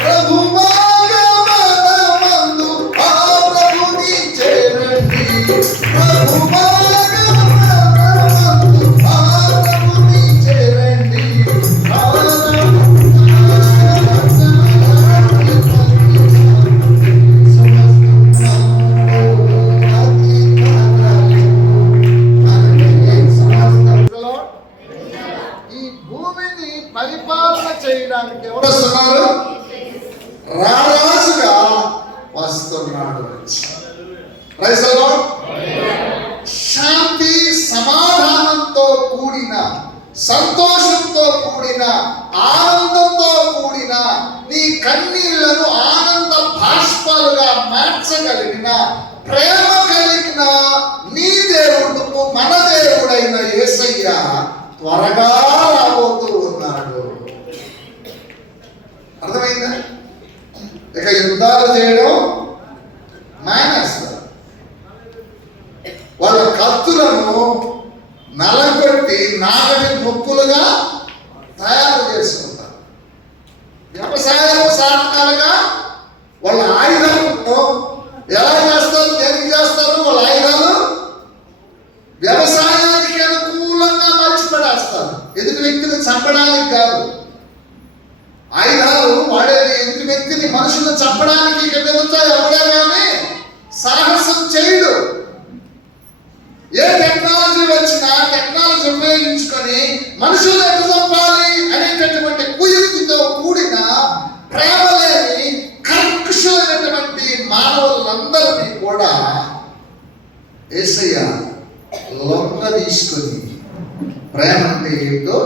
ప్రభు మాగమనమందు ఆ ప్రభుని చేరండి. ప్రభు మాగమనమందు ఆ ప్రభుని చేరండి. ఈ భూమిని పరిపాలన చేయడానికి ఎవరు వస్తున్నారు? రారాజుగా వస్తున్నాడు. Praise the lord. శాంతి సమాధానంతో కూడిన, సంతోషంతో కూడిన, ఆనందంతో కూడిన, నీ కన్నీళ్లను ఆనంద బాష్పాలుగా మార్చగలిగిన, ప్రేమ కలిగిన నీ దేవుడు, మన దేవుడైన యేసయ్య త్వరగా రాబోతూ ఉన్నాడు. అర్థమైందా? ఇక యుద్ధాలు చేయడం మానేస్తారు. వాళ్ళ కత్తులను నలగొట్టి నాగటి మొక్కులుగా తయారు చేసుకుంటారు. వ్యవసాయ సాధనాలుగా వాళ్ళ ఆయుధాలను ఎలా చేస్తారు, దేనికి చేస్తారు? వాళ్ళ ఆయుధాలు వ్యవసాయానికి అనుకూలంగా మర్చిపడేస్తారు. ఎదుటి వ్యక్తిని చంపడానికి కాదు. ఆయుధాలు వాడేది ఎదుటి వ్యక్తిని, మనుషులను చంపడానికి. ఇక మీదతో ఎవడే కానీ సాహసం చేయడు. ఏ టెక్నాలజీ వచ్చినా టెక్నాలజీ ఉపయోగించుకొని మనుషులు ఎట్లా చంపాలి అనేటటువంటి కుయుక్తితో కూడిన, ప్రేమ లేని, కర్కశులైనటువంటి మానవులందరినీ కూడా యేసయ్య లొంగ తీసుకొని ప్రేమ అంటే ఏంటో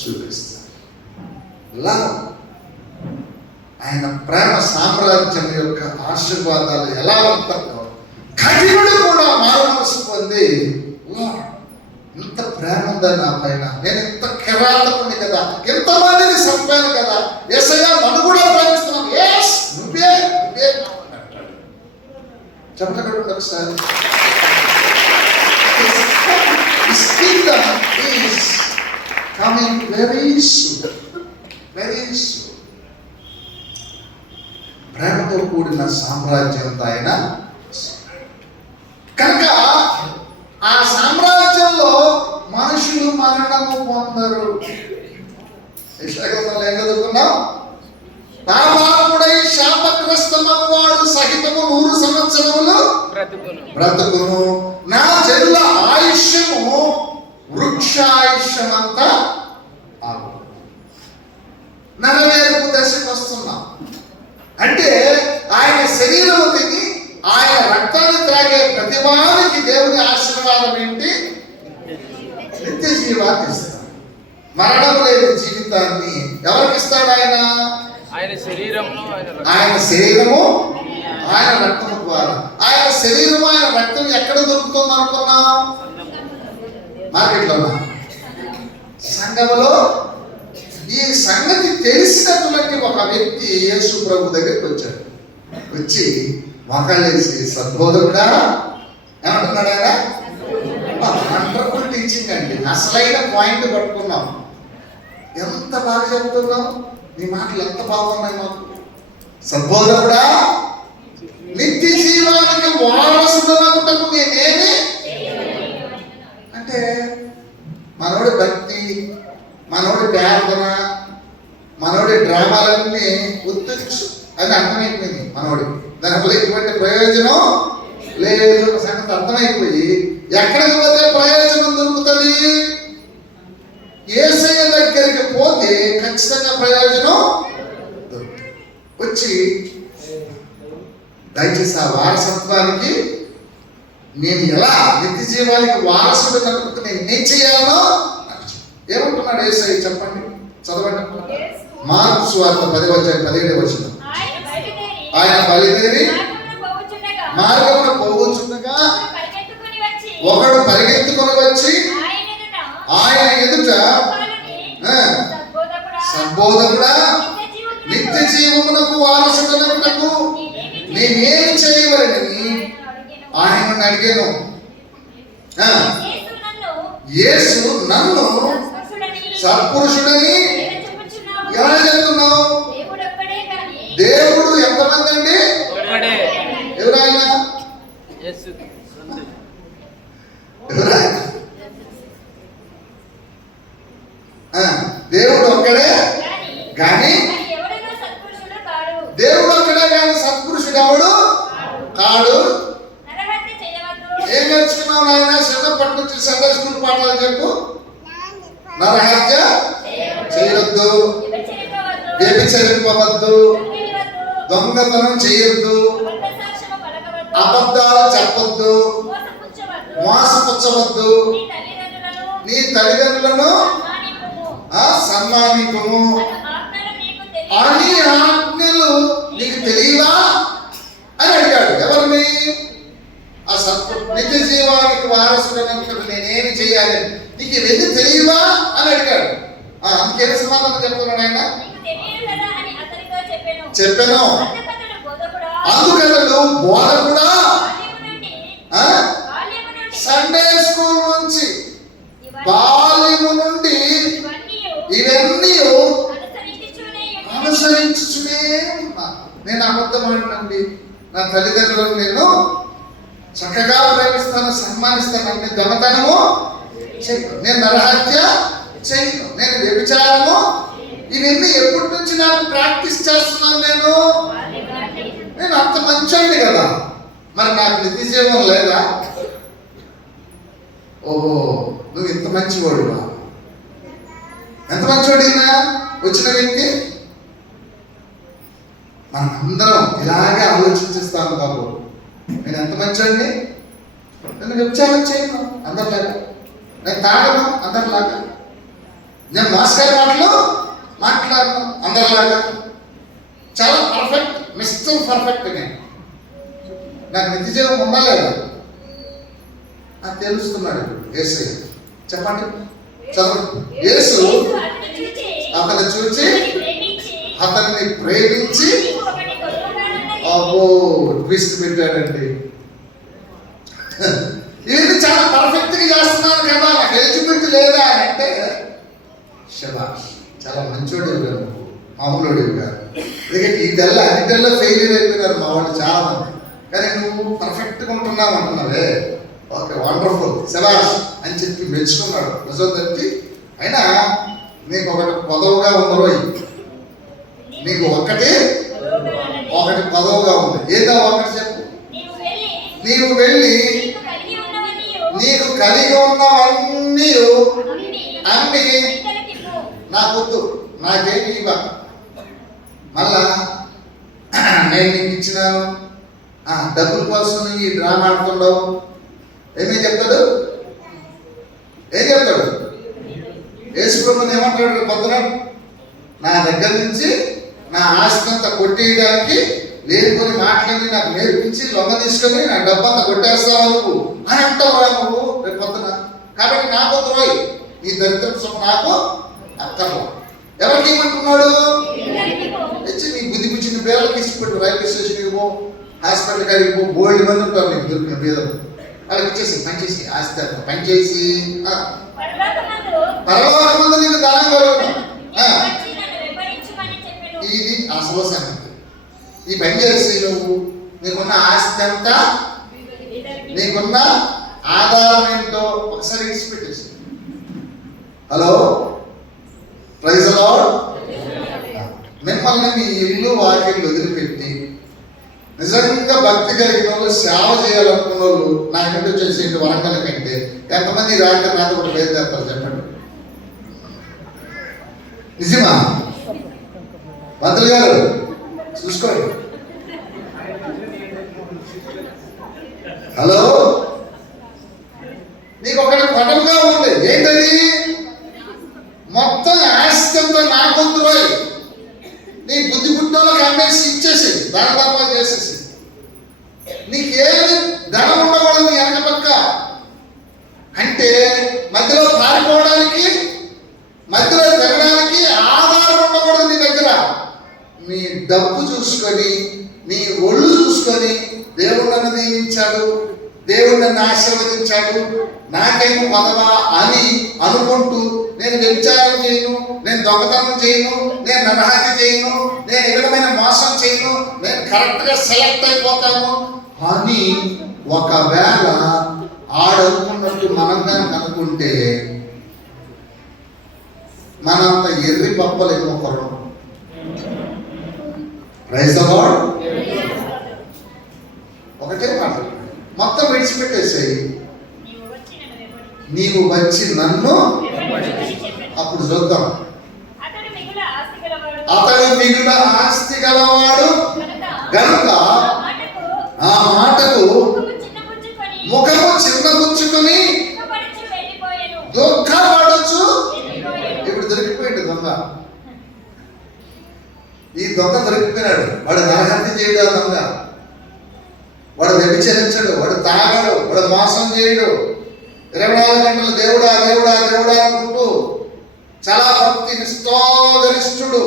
చూపిస్తారు. లవ్, ఆయన ప్రేమ సామ్రాజ్యం యొక్క ఆశీర్వాదాలు ఎలా ఉంటాయో కఠినుడు కూడా మారు మనసు పొంది, ఇంత ప్రేమ ఉందని నా పైన, నేను ఇంత కిరాతకుని కదా, ఎంతమందిని చంపాను కదా, యేసయ్య నన్ను కూడా ప్రేమిస్తున్నాను. ఎస్, నువ్వే నువ్వే అంటాడు. చెప్పండి ఒకసారి. His kingdom is coming very soon. Very soon. ప్రేమతో కూడిన సామ్రాజ్యంతో ఆయన. కనుక ఆ సామ్రాజ్యంలో మనుషులు మరణము పొందరు. యెషయా ఏం చదువుకున్నాం? పాపాత్ముడై శాపగ్రస్తమగువాడు సహితము 100 సంవత్సరములు బ్రతుకును. నా జనుల ఆయుష్యము వృక్షాయుష్యమంతా ఆగు. నెరవేర్పు దశకు వస్తున్నాం. అంటే ఆయన శరీరము తిని ఆయన రక్తాన్ని త్రాగే ప్రతి వారికి దేవుని ఆశీర్వాదం ఏంటి? నిత్య జీవాన్ని ఇస్తాడు. మరణం లేని జీవితాన్ని ఎవరికి ఇస్తాడు ఆయన? ఆయన శరీరము, ఆయన రక్తము ద్వారా. ఆయన శరీరము, ఆయన రక్తం ఎక్కడ దొరుకుతుంది అనుకున్నాం? మార్కెట్లో సంఘములో ఈ సంగతి తెలిసినటువంటి ఒక వ్యక్తి యేసు ప్రభు దగ్గరికి వచ్చాడు. వచ్చి మోకాళ్ళేసి సద్బోధకుడా ఏమంటున్నాడు ఆయన? వండర్ఫుల్ టీచింగ్ అండి, అసలైన పాయింట్ పట్టుకున్నాం. ఎంత బాగా చెప్తున్నాం, నీ మాటలు ఎంత బాగున్నాయి మాకు. సద్బోధకుడా, నిత్య జీవానికి వారసుడనగుటకు నేనేమి అంటే మనోడి భక్తి, మనోడి ప్రార్థన, మనోడి డ్రామాలన్నీ ఉత్తచ్చు అని అర్థమైపోయింది మనోడికి. దానివల్ల ఎటువంటి ప్రయోజనం లేదు సంగతి అర్థమైపోయి ఎక్కడికి పోతే ప్రయోజనం దొరుకుతుంది? యేసయ్య దగ్గరికి పోతే ఖచ్చితంగా ప్రయోజనం దొరుకుతుంది. వచ్చి దయచేసి ఆ వారసత్వానికి నేను ఎలా నిత్య జీవానికి వారసుడు కనుక నేను ఏం చేయాలో ఏమంటున్నాడు యేసయ్య చెప్పండి, చదవండి. మార్కు సువార్త 10:17 ఆయన బయలుదేరి మార్గమున పోవచ్చుండగా ఒకడు పరిగెత్తుకొని వచ్చి ఆయన ఎదుట సద్బోధకుడా, నిత్య జీవమునకు వారసుడనగుటకు నేనేం చేయవలెనని ఆయనను అడిగాను. యేసు నన్ను సత్పురుషుడని ఎలా చెప్తున్నావు? దేవుడు ఎంతమంది అండి? ఎవరైనా దేవుడు ఒక్కడే కానీ దేవుడు ఒక్కడే కానీ సత్పురుషుడు ఎవడు కాడు. ఏం నేర్చుకున్నావు నాయన? చిన్నప్పటి నుంచి సండే స్కూల్ పాఠాలు చెప్పు. నరహత్య చేయొద్దు, వ్యభిచరింపవద్దు, దొంగతనం చేయొద్దు, అబద్ధాలు చెప్పొద్దు, మోసపుచ్చవద్దు, నీ తల్లిదండ్రులను సన్మానింపుము అని ఆజ్ఞలు నీకు తెలియవా అని అడిగాడు. ఎవరిని? ఆ నిత్య జీవానికి వారసుడైనప్పుడు నేనేమి చేయాలి, నీకు ఇవన్నీ తెలియవా అని అడిగాడు. అందుకేం సమాధానం చెప్తున్నాడు ఆయన? చెప్పాను. అందుకతడు బోధకుడా సండే స్కూల్ నుంచి బాల్యము నుండి ఇవన్నీ అనుసరించునే ఉన్నా. నేను అబద్ధమాడినండి, నా తల్లిదండ్రులను నేను చక్కగా ప్రేమిస్తాను, సన్మానిస్తాను, అంటే దొంగతనము చేయను, నేను నరహత్య చేయను, నేను వ్యభిచారము, ఇవన్నీ ఎప్పటి నుంచి నాకు ప్రాక్టీస్ చేస్తున్నాను. నేను అంత మంచోండి కదా, మరి నాకు నిత్య జీవం లేదా? ఓహో, నువ్వు ఇంత మంచివాడువా? ఎంత మంచివాడినా వచ్చిన వ్యక్తి? మనందరం ఇలాగే ఆలోచించేస్తాను బాబు, నేను ఎంత మంచివాడిని, నేను వ్యభిచారం చేయను అందరిలాగా, నేను తాగను అందరిలాగా, నేను మోసగారి మాటలు మాట్లాడను అందరిలాగా, చాలా పర్ఫెక్ట్, మిస్టర్ పర్ఫెక్ట్. నేను నాకు నిత్య జీవం ఉండాలేదా అని తెలుస్తున్నాడు యేసయ్య. చెప్పండి, చదవండి. యేసు అతన్ని చూచి అతన్ని ప్రేమించి అబ్బో ట్విస్ట్ పెట్టాడండి. ఇది చాలా పర్ఫెక్ట్ గా చేస్తున్నాను కదా, నాకు ఎలిజిబిలిటీ లేదా అని అంటే శభాష్, చాలా మంచోడు గారు, మామూలుడు గారు. ఎందుకంటే ఇదల్లా అన్నిటిలో ఫెయిల్యూర్ అయిపోయినారు మా వాళ్ళు చాలా మంది. కానీ నువ్వు పర్ఫెక్ట్గా ఉంటున్నావు అంటున్నావే, ఓకే వండర్ఫుల్ శభాష్ అని చెప్పి మెచ్చుకున్నాడు. నిజం తప్పి అయినా నీకు ఒకటి పదవుగా ఉంది, నీకు ఒకటి పదవుగా ఉంది. ఏదో ఒకటి చెప్పు. నీవు వెళ్ళి నీకు కలిగి ఉన్నవన్నీ అమ్మి నాకొద్దు, నాకేమి ఇవ్వ, మళ్ళా నేను నీకు ఇచ్చినాను, డబ్బుల కోసం ఈ డ్రామా ఆడుతుండవు. ఏమేం చెప్తాడు? ఏం చెప్తాడు? యేసుప్రభుని ఏమంటాడు? పొద్దున నా దగ్గర నుంచి నా ఆస్తినంతా కొట్టేయడానికి లేనిపోని మాటలని నాకు నేర్పించి లొంగ తీసుకొని నా డబ్బంతా కొట్టేస్తావు నువ్వు అని అంటావురా నువ్వు రేపు పొద్దున. కాబట్టి నాకు రోయ్, నీ దరిద్రపు సొమ్ము నాకు అక్కర్లో. ఎవరికి ఇవ్వమంటున్నాడు? నీ బుద్ధి పుచ్చిన పేర్లకి ఇచ్చిపెట్టు. రైల్వే స్టేషన్కి పో, హాస్పిటల్ కాడికి పో, బోల్డ్ మంది ఉంటారు నీకు దొరికిన పేదలు. వాళ్ళకి ఇచ్చేసి పనిచేసి ఆస్తి పనిచేసి పరలోకమందు నీకు దానం కలుగును. ఇది అసలు సంగతి. ఈ పని చేసి నువ్వు నీకున్న ఆస్తి అంతా, నీకున్న ఆధారం ఏంటో ఒకసారి ఇచ్చిపెట్టేసి. Hello, praise the lord. మిమ్మల్ని మీ ఇల్లు వాకిళ్ళు వదిలిపెట్టి నిజంగా భక్తి కలిగిన వాళ్ళు, సేవ చేయాలనుకున్న వాళ్ళు నా ఇంటి వచ్చేసి ఇంటి వరంగల్ కంటే ఎంతమంది రాత్రి నాతో కూడా బయలుదేరుతారు చెప్పండి? నిజమా? మంత్రులు గారు చూసుకోండి. హలో, నీకు ఒకటి పటంగా ఉంది. ఏంటది? మొత్తం ఆస్తి అంతా నా కొంతులో నీ బుద్ధి పుట్టినోళ్ళకి అమ్మేసి ఇచ్చేసి దాని తప్ప చేసేసి నీకేమి ధనం ఉండకూడదు నీ వెనక పక్క. అంటే మధ్యలో పారిపోవడానికి, మధ్యలో తిరగడానికి ఆధారం ఉండకూడదు నీ దగ్గర. నీ డబ్బు చూసుకొని, నీ ఒళ్ళు చూసుకొని, దేవుడు నన్ను దీవించాడు, దేవుడు నన్ను ఆశీర్వదించాడు, నాకేమో పదవా అని అనుకుంటూ నేను వ్యభిచారం చేయను, నేను దొంగతనం చేయను, నేను నరహత్య చేయను, నేను ఏ విధమైన మోసం చేయను, నేను కరెక్ట్గా సెలెక్ట్ అయిపోతాను అని ఒకవేళ ఆడనుకున్నట్టు మనం కనుక అనుకుంటే మనంత ఎర్రి పప్పలు ఇంకొకరు. Praise the Lord. ఒకటే మాట, మొత్తం విడిచిపెట్టేసాయి. నీవు వచ్చి నన్ను, అప్పుడు చూద్దాం. అతడు మిగుల ఆస్తి గలవాడు గనుక ఆ మాటకు ముఖము చిన్నబుచ్చుకొని దుఃఖపడచ్చు. ఇప్పుడు దొరికిపోయాడు దొంగ. ఈ దొంగ దొరికిపోయినాడు. వాడు నరహత్య చేయడు, దొంగ వాడు వ్యభిచరించడు, వాడు తాగడు, వాడు మోసం చేయడు. 24 గంటలు దేవుడా దేవుడా దేవుడా అనుకుంటూ చాలా భక్తి నిష్ఠాగరిష్ఠుడు.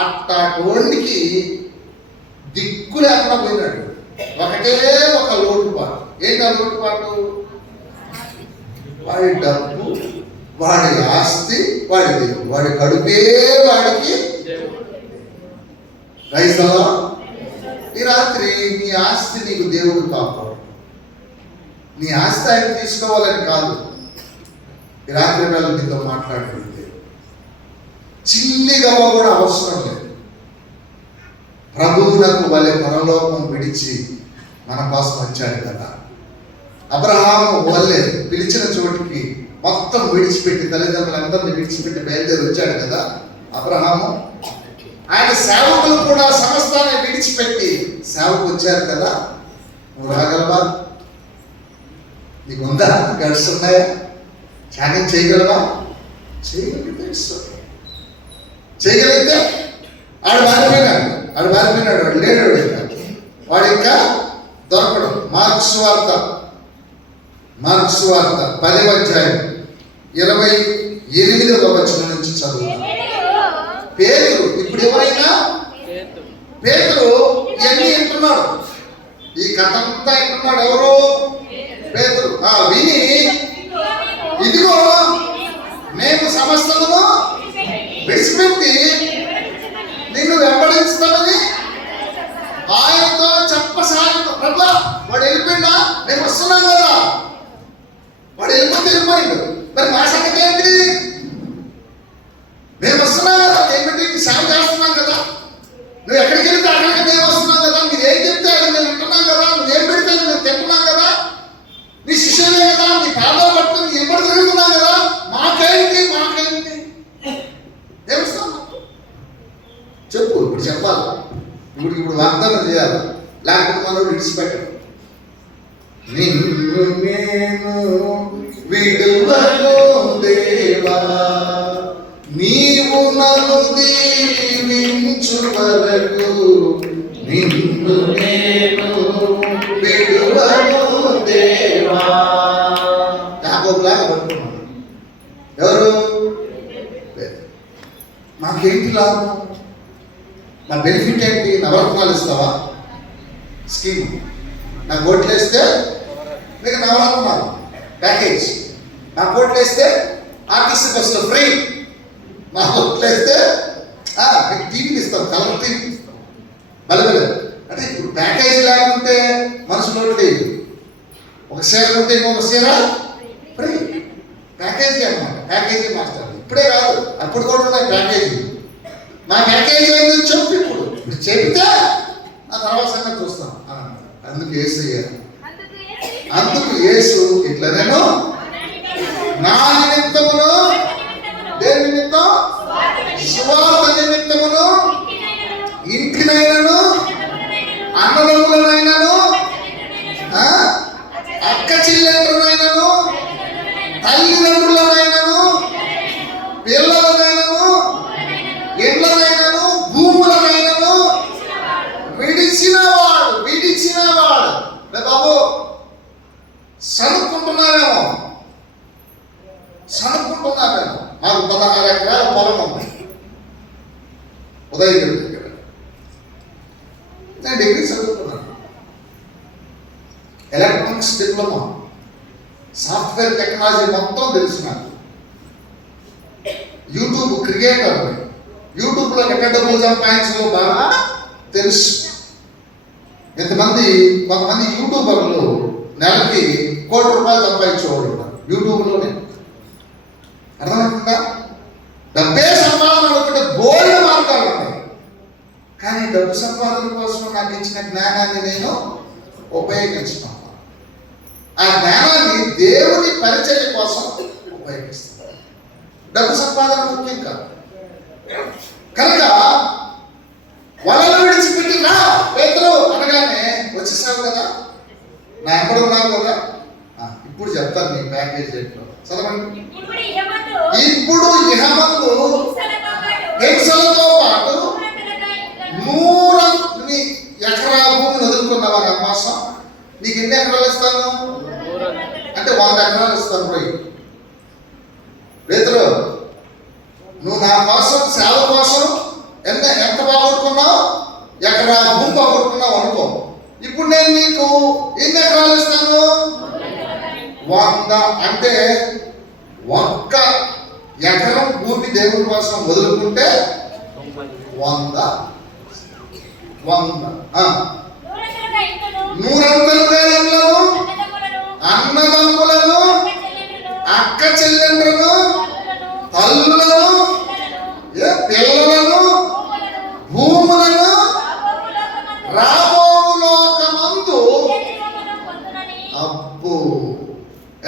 అట్టోడికి దిక్కు లేకుండా పోయినాడు. ఒకటే ఒక లోటుపాటు. ఏంటి ఆ లోటుపాటు? వాడి డబ్బు, వాడి ఆస్తి, వాడి దేవుడు, వాడి కడుపే వాడికి. Praise the Lord. ఈ రాత్రి నీ ఆస్తి నీకు దేవుడు కాపాడు. నీ ఆస్తి ఆయన తీసుకోవాలని కాదు. ఈ రాత్రి వేళ నీతో మాట్లాడుతుంటే చిన్ని గవ్వ కూడా అవసరం లేదు. ప్రభువునకు వలె పరలోకం విడిచి మన కోసం వచ్చాడు కదా. అబ్రహాము వల్లే పిలిచిన చోటికి మొత్తం విడిచిపెట్టి, తల్లిదండ్రులందరినీ విడిచిపెట్టి బయలుదేరి వచ్చాడు కదా అబ్రహాము. ఆయన సేవకులు కూడా సమస్తాన్ని విడిచిపెట్టి సేవకు వచ్చారు కదా. నువ్వు రాగలవా? నీకు ఉందా? గడ్స్ ఉన్నాయా? త్యాగం చేయగలవా? చేయగలిగితే చేయగలిగితే ఆడు మారిపోయినాడు, వాడు లేడు, వాడు ఇంకా దొరకడం. మార్క్స్ వార్త 10వ అధ్యాయం 28వ వచనం నుంచి చదువుతాం. పేతురు, ఇప్పుడు ఎవరైనా పేతురు ఇవన్నీ వింటున్నాడు, ఈ కథ అంతా వింటున్నాడు. ఎవరు? పేతురు. విని ఇదిగో మేము సమస్తమును విడిచిపెట్టి నిన్ను వెంబడిస్తామని ఆయనతో చెప్పసాగిన. ప్రభా, వాడు వెళ్ళిపోయిందా? మేము వస్తున్నాం కదా. వాడు వెళ్ళిపోయిండు. మరి మా సంగతి ఏంటి? మేము వస్తున్నాం కదా, ఏమిటి సేవ చేస్తున్నాం కదా. నువ్వు ఎక్కడికి వెళ్తే అక్కడికి మేము వస్తున్నాం కదా. మీరు ఏం చెప్తే అది మేము వింటున్నాం కదా. నువ్వేం పెడితే మేము తింటున్నాం కదా. నీ శిష్యులే కదా, నీ పాదం పట్టుకుని ఎప్పుడు తిరుగుతున్నాం కదా. మాకేంటి ఏమిస్తాం? చెప్పు, ఇప్పుడు చెప్పాలి. ఇప్పుడు వాగ్దానం చేయాలి, లేకపోతే మనం విడిచిపెట్టం. నిన్ను నేను విడువను దేవా, నీవు నన్ను దీవించు వరకు నిన్ను నేను విడువను దేవా. యాకోబులాగా పట్టుకున్నాడు. ఎవరు? మాకేంటి లాభం? నా బెనిఫిట్ ఏంటి? నవరత్నాలు ఇస్తావా స్కీమ్? నాకు ఓట్లు వేస్తే మీకు నవరత్నాలు ప్యాకేజ్, నాకు ఓట్లు వేస్తే ఆర్టీసీ బస్సులో ఫ్రీ, మా ఓట్లు వేస్తే మీకు టీవీలు ఇస్తాం, కలర్ టీవీ ఇస్తాం. బలబలే అంటే ఇప్పుడు ప్యాకేజ్ లేకుంటే మనుషులు ఓట్లు వేయదు. ఒక సీర ఉంటే ఇంకొక సీర ఫ్రీ. ప్యాకేజీ అన్నమాట, ప్యాకేజీ మాస్టర్. ఇప్పుడే కాదు, అప్పుడు కూడా ఉన్నాయి ప్యాకేజీ. మా ప్యాకేజీ ఏంటని చెప్పు, ఇప్పుడు చెప్తే ఆ తర్వాత సంగతి చూస్తాం అన్నమాట. అందుకు యేసు ఇట్లా నేను నా నిమిత్తమును, దేని నిమిత్తం? సువార్త నిమిత్తమును ఇంటినైనను అన్నదమ్ములనైనను అక్క చెల్లెళ్ళనైనను తల్లిదండ్రులనైనను పిల్లలనైనను ఇళ్ళనైనను భూములనైనను విడిచినవాడు బాబు. సనుక్కుంటున్నావేమో నాకు 16 ఎకరాల పొలం ఉంది ఉదయగిరి దగ్గర. నేను డిగ్రీ చదువుకున్నాను, ఎలక్ట్రానిక్స్ డిప్లొమా, సాఫ్ట్వేర్ టెక్నాలజీ మొత్తం తెలుసు నాకు. యూట్యూబ్ క్రియేటర్, యూట్యూబ్లో ఎక్కడ డబ్బులు సంపాదించడం బాగా తెలుసు. కొంతమంది యూట్యూబర్లు నెలకి ₹1,00,00,000 సంపాదించేవాళ్ళు ఉన్నారు యూట్యూబ్లోనే. అర్థమవుతుందా? డబ్బే సంపాదన అనుకుంటే బోల్డ్ మార్గాలు ఉన్నాయి. కానీ డబ్బు సంపాదన కోసం నాకు ఇచ్చిన జ్ఞానాన్ని నేను ఉపయోగించుకున్నాను. ఆ జ్ఞానాన్ని దేవుని పరిచర్య కోసం ఉపయోగిస్తాను. డబ్బు సంపాదన ముఖ్యం కాదు. కనుక వలలు విడిచిపెట్టినా పేతురు అనగానే వచ్చేసావు కదా, నా ఎంబడి ఉన్నావు కదా. ఇప్పుడు చెప్తాను నీ ప్యాకేజ్ ఏంటో చదవండి. ఇప్పుడు ఇహమందు హింసలతో పాటు 100 ఎకరా భూమిని వదులుకున్నావా నా కోసం? నీకు ఎన్ని ఎకరాలు ఇస్తాను అంటే 100 ఎకరాలు ఇస్తాను. పోయి పేతురు, నువ్వు నా కోసం, సేవ కోసం ఎంత బాగొట్టుకున్నావు? ఎకరా భూమి బాగొట్టుకున్నావు అనుకో. ఇప్పుడు నేను నీకు ఎన్ని ఎకరాలు ఇస్తాను? 100. అంటే 1 ఎకరం భూమి దేవుని కోసం వదులుకుంటే 100 నూరంతలుగా ఇళ్ళను, అన్నదమ్ములను, అక్క చెల్లెండ్రులను, తల్లులను, పిల్లలను, భూములను రాబో లోకమందు. అబ్బో,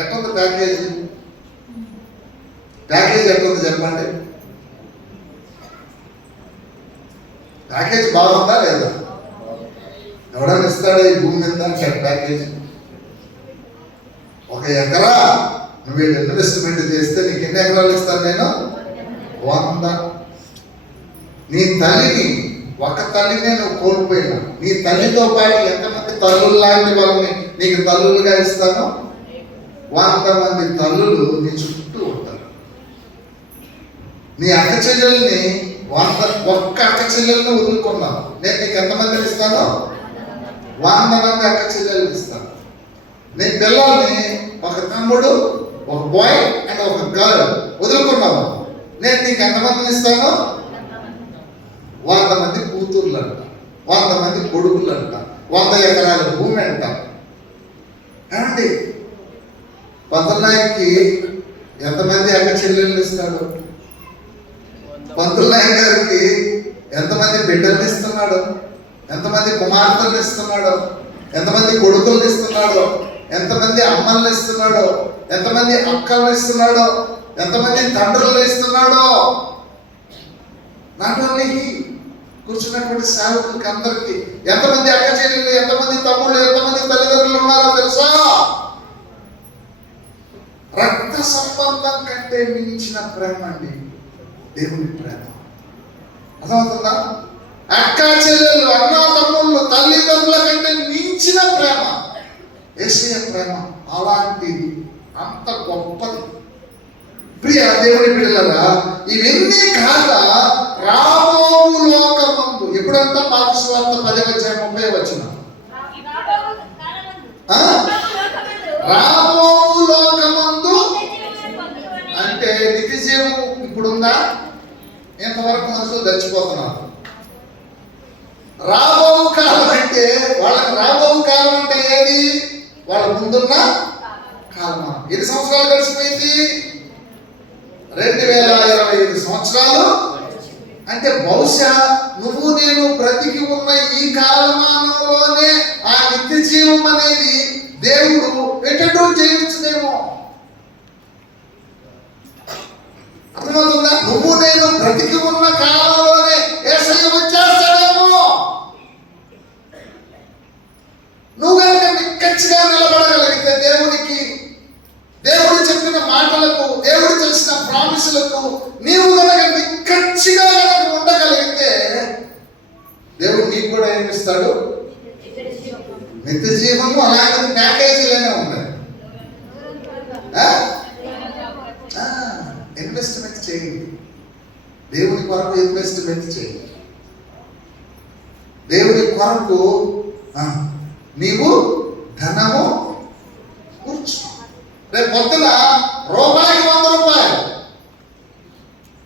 ఎట్టుంది ప్యాకేజీ? ప్యాకేజ్ ఎట్టుంది చెప్పండి? ప్యాకేజ్ బాగుందా లేదా? ఎవడన్నా ఇస్తాడా ఈ భూమి మీద ప్యాకేజ్? 1 ఎకరా నువ్వు ఇన్వెస్ట్మెంట్ చేస్తే నీకు ఎన్ని ఎకరాలు ఇస్తాను నేను? 100. నీ తల్లిని, ఒక తల్లినే నువ్వు కోల్పోయినా, నీ తల్లితో పాటు ఎంతమంది తల్లులు లాంటి వాళ్ళని నీకు తల్లులుగా ఇస్తాను? 100 మంది తల్లులు నీ చుట్టూ ఉంటారు. నీ అక్క చెల్లెల్ని 1 అక్క చెల్లెల్ని వదులుకున్నావు, నేను నీకు ఎంతమందిని ఇస్తాను? 100 మంది అక్క చెల్లెల్ని ఇస్తాను. నీ పిల్లల్ని, ఒక తమ్ముడు, ఒక బాయ్ అండ్ ఒక గర్ల్ వదులుకున్నావు, నేను నీకు ఎంతమందిని ఇస్తాను? 100 మంది కూతుర్లు అంట, 100 మంది కొడుకులు అంట, 100 ఎకరాల భూమి అంట. ఏమండి, పంతులనాయకి ఎంతమంది అక్క చెల్లెళ్ళు ఇస్తాడు? పంతులనాయక్ గారికి ఎంతమంది బిడ్డలు ఇస్తున్నాడు? ఎంతమంది కుమార్తెలు ఇస్తున్నాడు? ఎంతమంది కొడుకులు ఇస్తున్నాడు? ఎంతమంది అమ్మల్ని ఇస్తున్నాడు? ఎంతమంది అక్కలను ఇస్తున్నాడు? ఎంతమంది తండ్రులు ఇస్తున్నాడో? నాట్ ఓన్లీ కూర్చున్నటువంటి సేవకులకి అందరికీ ఎంతమంది అక్క చెల్లెళ్ళు, ఎంతమంది తమ్ముళ్ళు, ఎంతమంది తల్లిదండ్రులు ఉన్నారో తెలుసా? రక్త సంబంధం కంటే మించిన ప్రేమ అండి దేవుని ప్రేమ. అర్థమవుతుందా? అక్క చెల్లెళ్ళు, అన్న తమ్ముళ్ళు, తల్లిదండ్రుల కంటే మించిన ప్రేమ యేసయ్య ప్రేమ. అలాంటిది, అంత గొప్పది. ప్రియ దేవుని బిడ్డలారా, ఇవన్నీ కాక రాబోవు లోకమందు, ఎప్పుడంతా మార్కు సువార్త 10:30 రాబోవు లోకమందు అంటే నిత్య జీవం ఇప్పుడుందా? ఎంతవరకు మనుషులు చచ్చిపోతున్నారు. రాబోవు కాలం అంటే వాళ్ళకి రాబోవు కాలం అంటే ఏది? వాళ్ళ ముందున్న కాలం. ఎన్ని సంవత్సరాలు గడిచిపోయింది? 2025 సంవత్సరాలు. అంటే బహుశా నువ్వు నేను బ్రతికి ఉన్న ఈ కాలమానంలోనే ఆ నిత్య జీవం అనేది దేవుడు ఎటో చేయవచ్చునేమో. అర్థమవుతుందా? నువ్వు నేను బ్రతికి ఉన్న కాలంలోనే యేసయ్య వచ్చేస్తాడేమో. నువ్వు కనుక నిక్కచ్చిగా నిలబడగలిగితే దేవునికి, దేవుడు చెప్పిన మాటలకు, దేవుడు చేసిన ప్రామిసులకు నీవు కనుక నిక్కచ్చిగా కనుక ఉండగలిగితే దేవుడు నీకు కూడా ఏమిస్తాడు? నిత్య జీవము. అలాగే ప్యాకేజీలోనే ఉన్నాయి. ఇన్వెస్ట్మెంట్ చేయండి, దేవుని కొరకు ఇన్వెస్ట్మెంట్ చేయండి. దేవుని కొరకు నీవు ధనము కూర్చు. రేపు పొద్దున రూపాయికి 100 రూపాయలు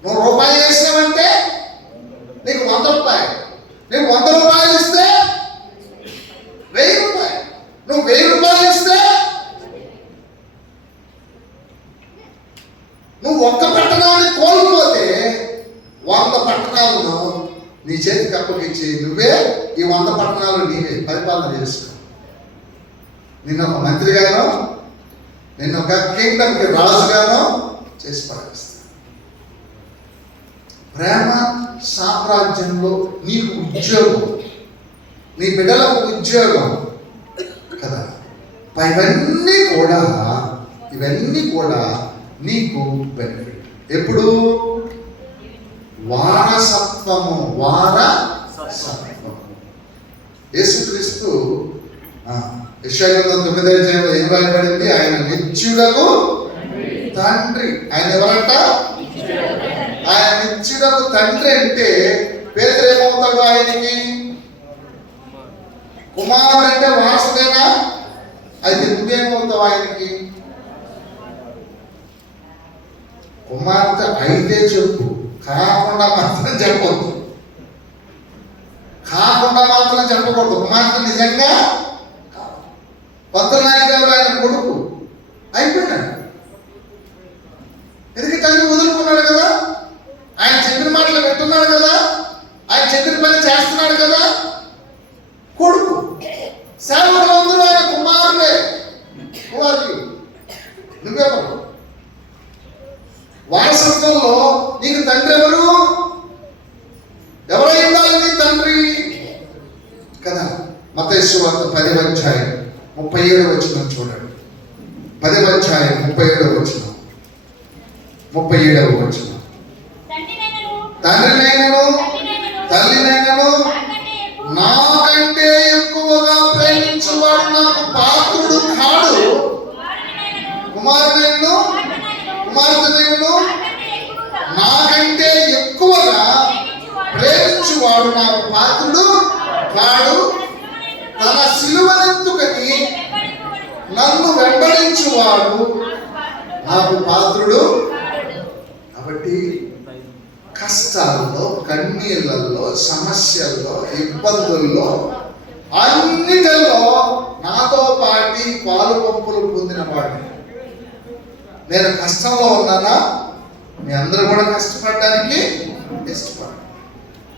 నువ్వు రూపాయి వేసినావంటే నీకు 100 రూపాయలు. నీకు 100 రూపాయలు ఇస్తే 1000 రూపాయలు. నువ్వు 1000 రూపాయలు ఇస్తే నువ్వు ఒక్క పట్టణాన్ని కోల్పోతే 100 పట్టణాలను నీ చేతికి అప్పగించి నువ్వే ఈ 100 పట్టణాలు నీవే పరిపాలన చేసుకో. నిన్న ఒక మంత్రిగానో, నిన్న ఒక కింగ్డమ్కి రాజుగానో చేసి పడేస్తా. ప్రేమ సామ్రాజ్యంలో నీకు ఉద్యోగం, నీ బిడ్డలకు ఉద్యోగం కదా. ఇవన్నీ కూడా నీకు బెనిఫిట్. ఎప్పుడు? వారసత్వము. యేసుక్రీస్తు యెషయా 9:9 ఏం రాయబడింది? ఆయన నిత్యుడకు తండ్రి. ఆయన ఎవరంట? ఆయన నిత్యుడకు తండ్రి అంటే పేతురు ఏమవుతాడు? ఆయనకి కుమారుడు అంటే వారసుడేనా? అయితే నువ్వేమవుతావు ఆయనకి? కుమార్తె అయితే చెప్పు, కాకుండా మాత్రం చెప్పొద్దు. చెప్పకూడదు. కుమార్తె నిజంగా పంతులనాయకు గారు ఆయన కొడుకు అయిపోయినాడు. ఎందుకంటే తండ్రి వదులుకున్నాడు కదా, ఆయన చెప్పిన మాటలు పెట్టున్నాడు కదా, ఆయన చెప్పిన పని చేస్తున్నాడు కదా. కొడుకు సేవకులందరూ ఆయన కుమారులే. నువ్వెవరు? వారసత్వంలో నీకు తండ్రి ఎవరు? ఎవరై ఉండాలి నీ తండ్రి కదా. మత్తయి సువార్త 10:37 చూడండి. 10:37 తండ్రినైనను తల్లినైనను నాకంటే ఎక్కువగా ప్రేమించువాడు నాకు పాత్రుడు కాడు. కుమారుడైనను కుమార్తెనైనను నాకంటే ఎక్కువగా ప్రేమించువాడు నాకు పాత్రుడు కాడు. తన సిలువనెత్తుకొని నన్ను వెంబడించువాడు నాకు పాత్రుడు. కాబట్టి కష్టాల్లో, కన్నీళ్ళల్లో, సమస్యల్లో, ఇబ్బందుల్లో, అన్నిటిలో నాతో పాటి పాలు పంపులు పొందిన వాడిని. నేను కష్టంలో ఉన్నానా? మీ అందరూ కూడా కష్టపడడానికి ఇష్టపడండి.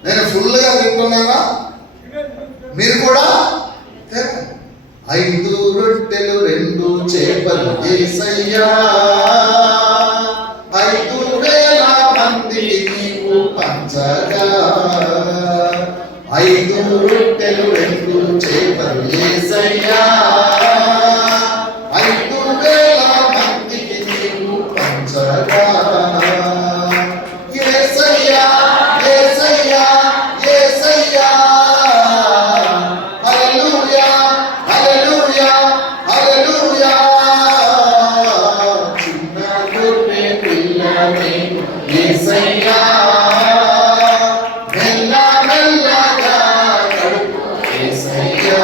నేను ఫుల్గా తింటున్నానా? మీరు కూడా 5 రొట్టెలు 2 చేపలు యేసయ్యా, 5,000 మందికి నీవు పంచగా. 5 రొట్టెలు 2 చేపలు యేసయ్యా, 5,000 మందికి నీవు పంచగా. యేసయ్యా యేసయ్యా యేసయ్యా, హల్లెలూయా హల్లెలూయా హల్లెలూయా. చిన్న యేసయ్యా మెల్ల మెల్లగా నడుపు యేసయ్యా.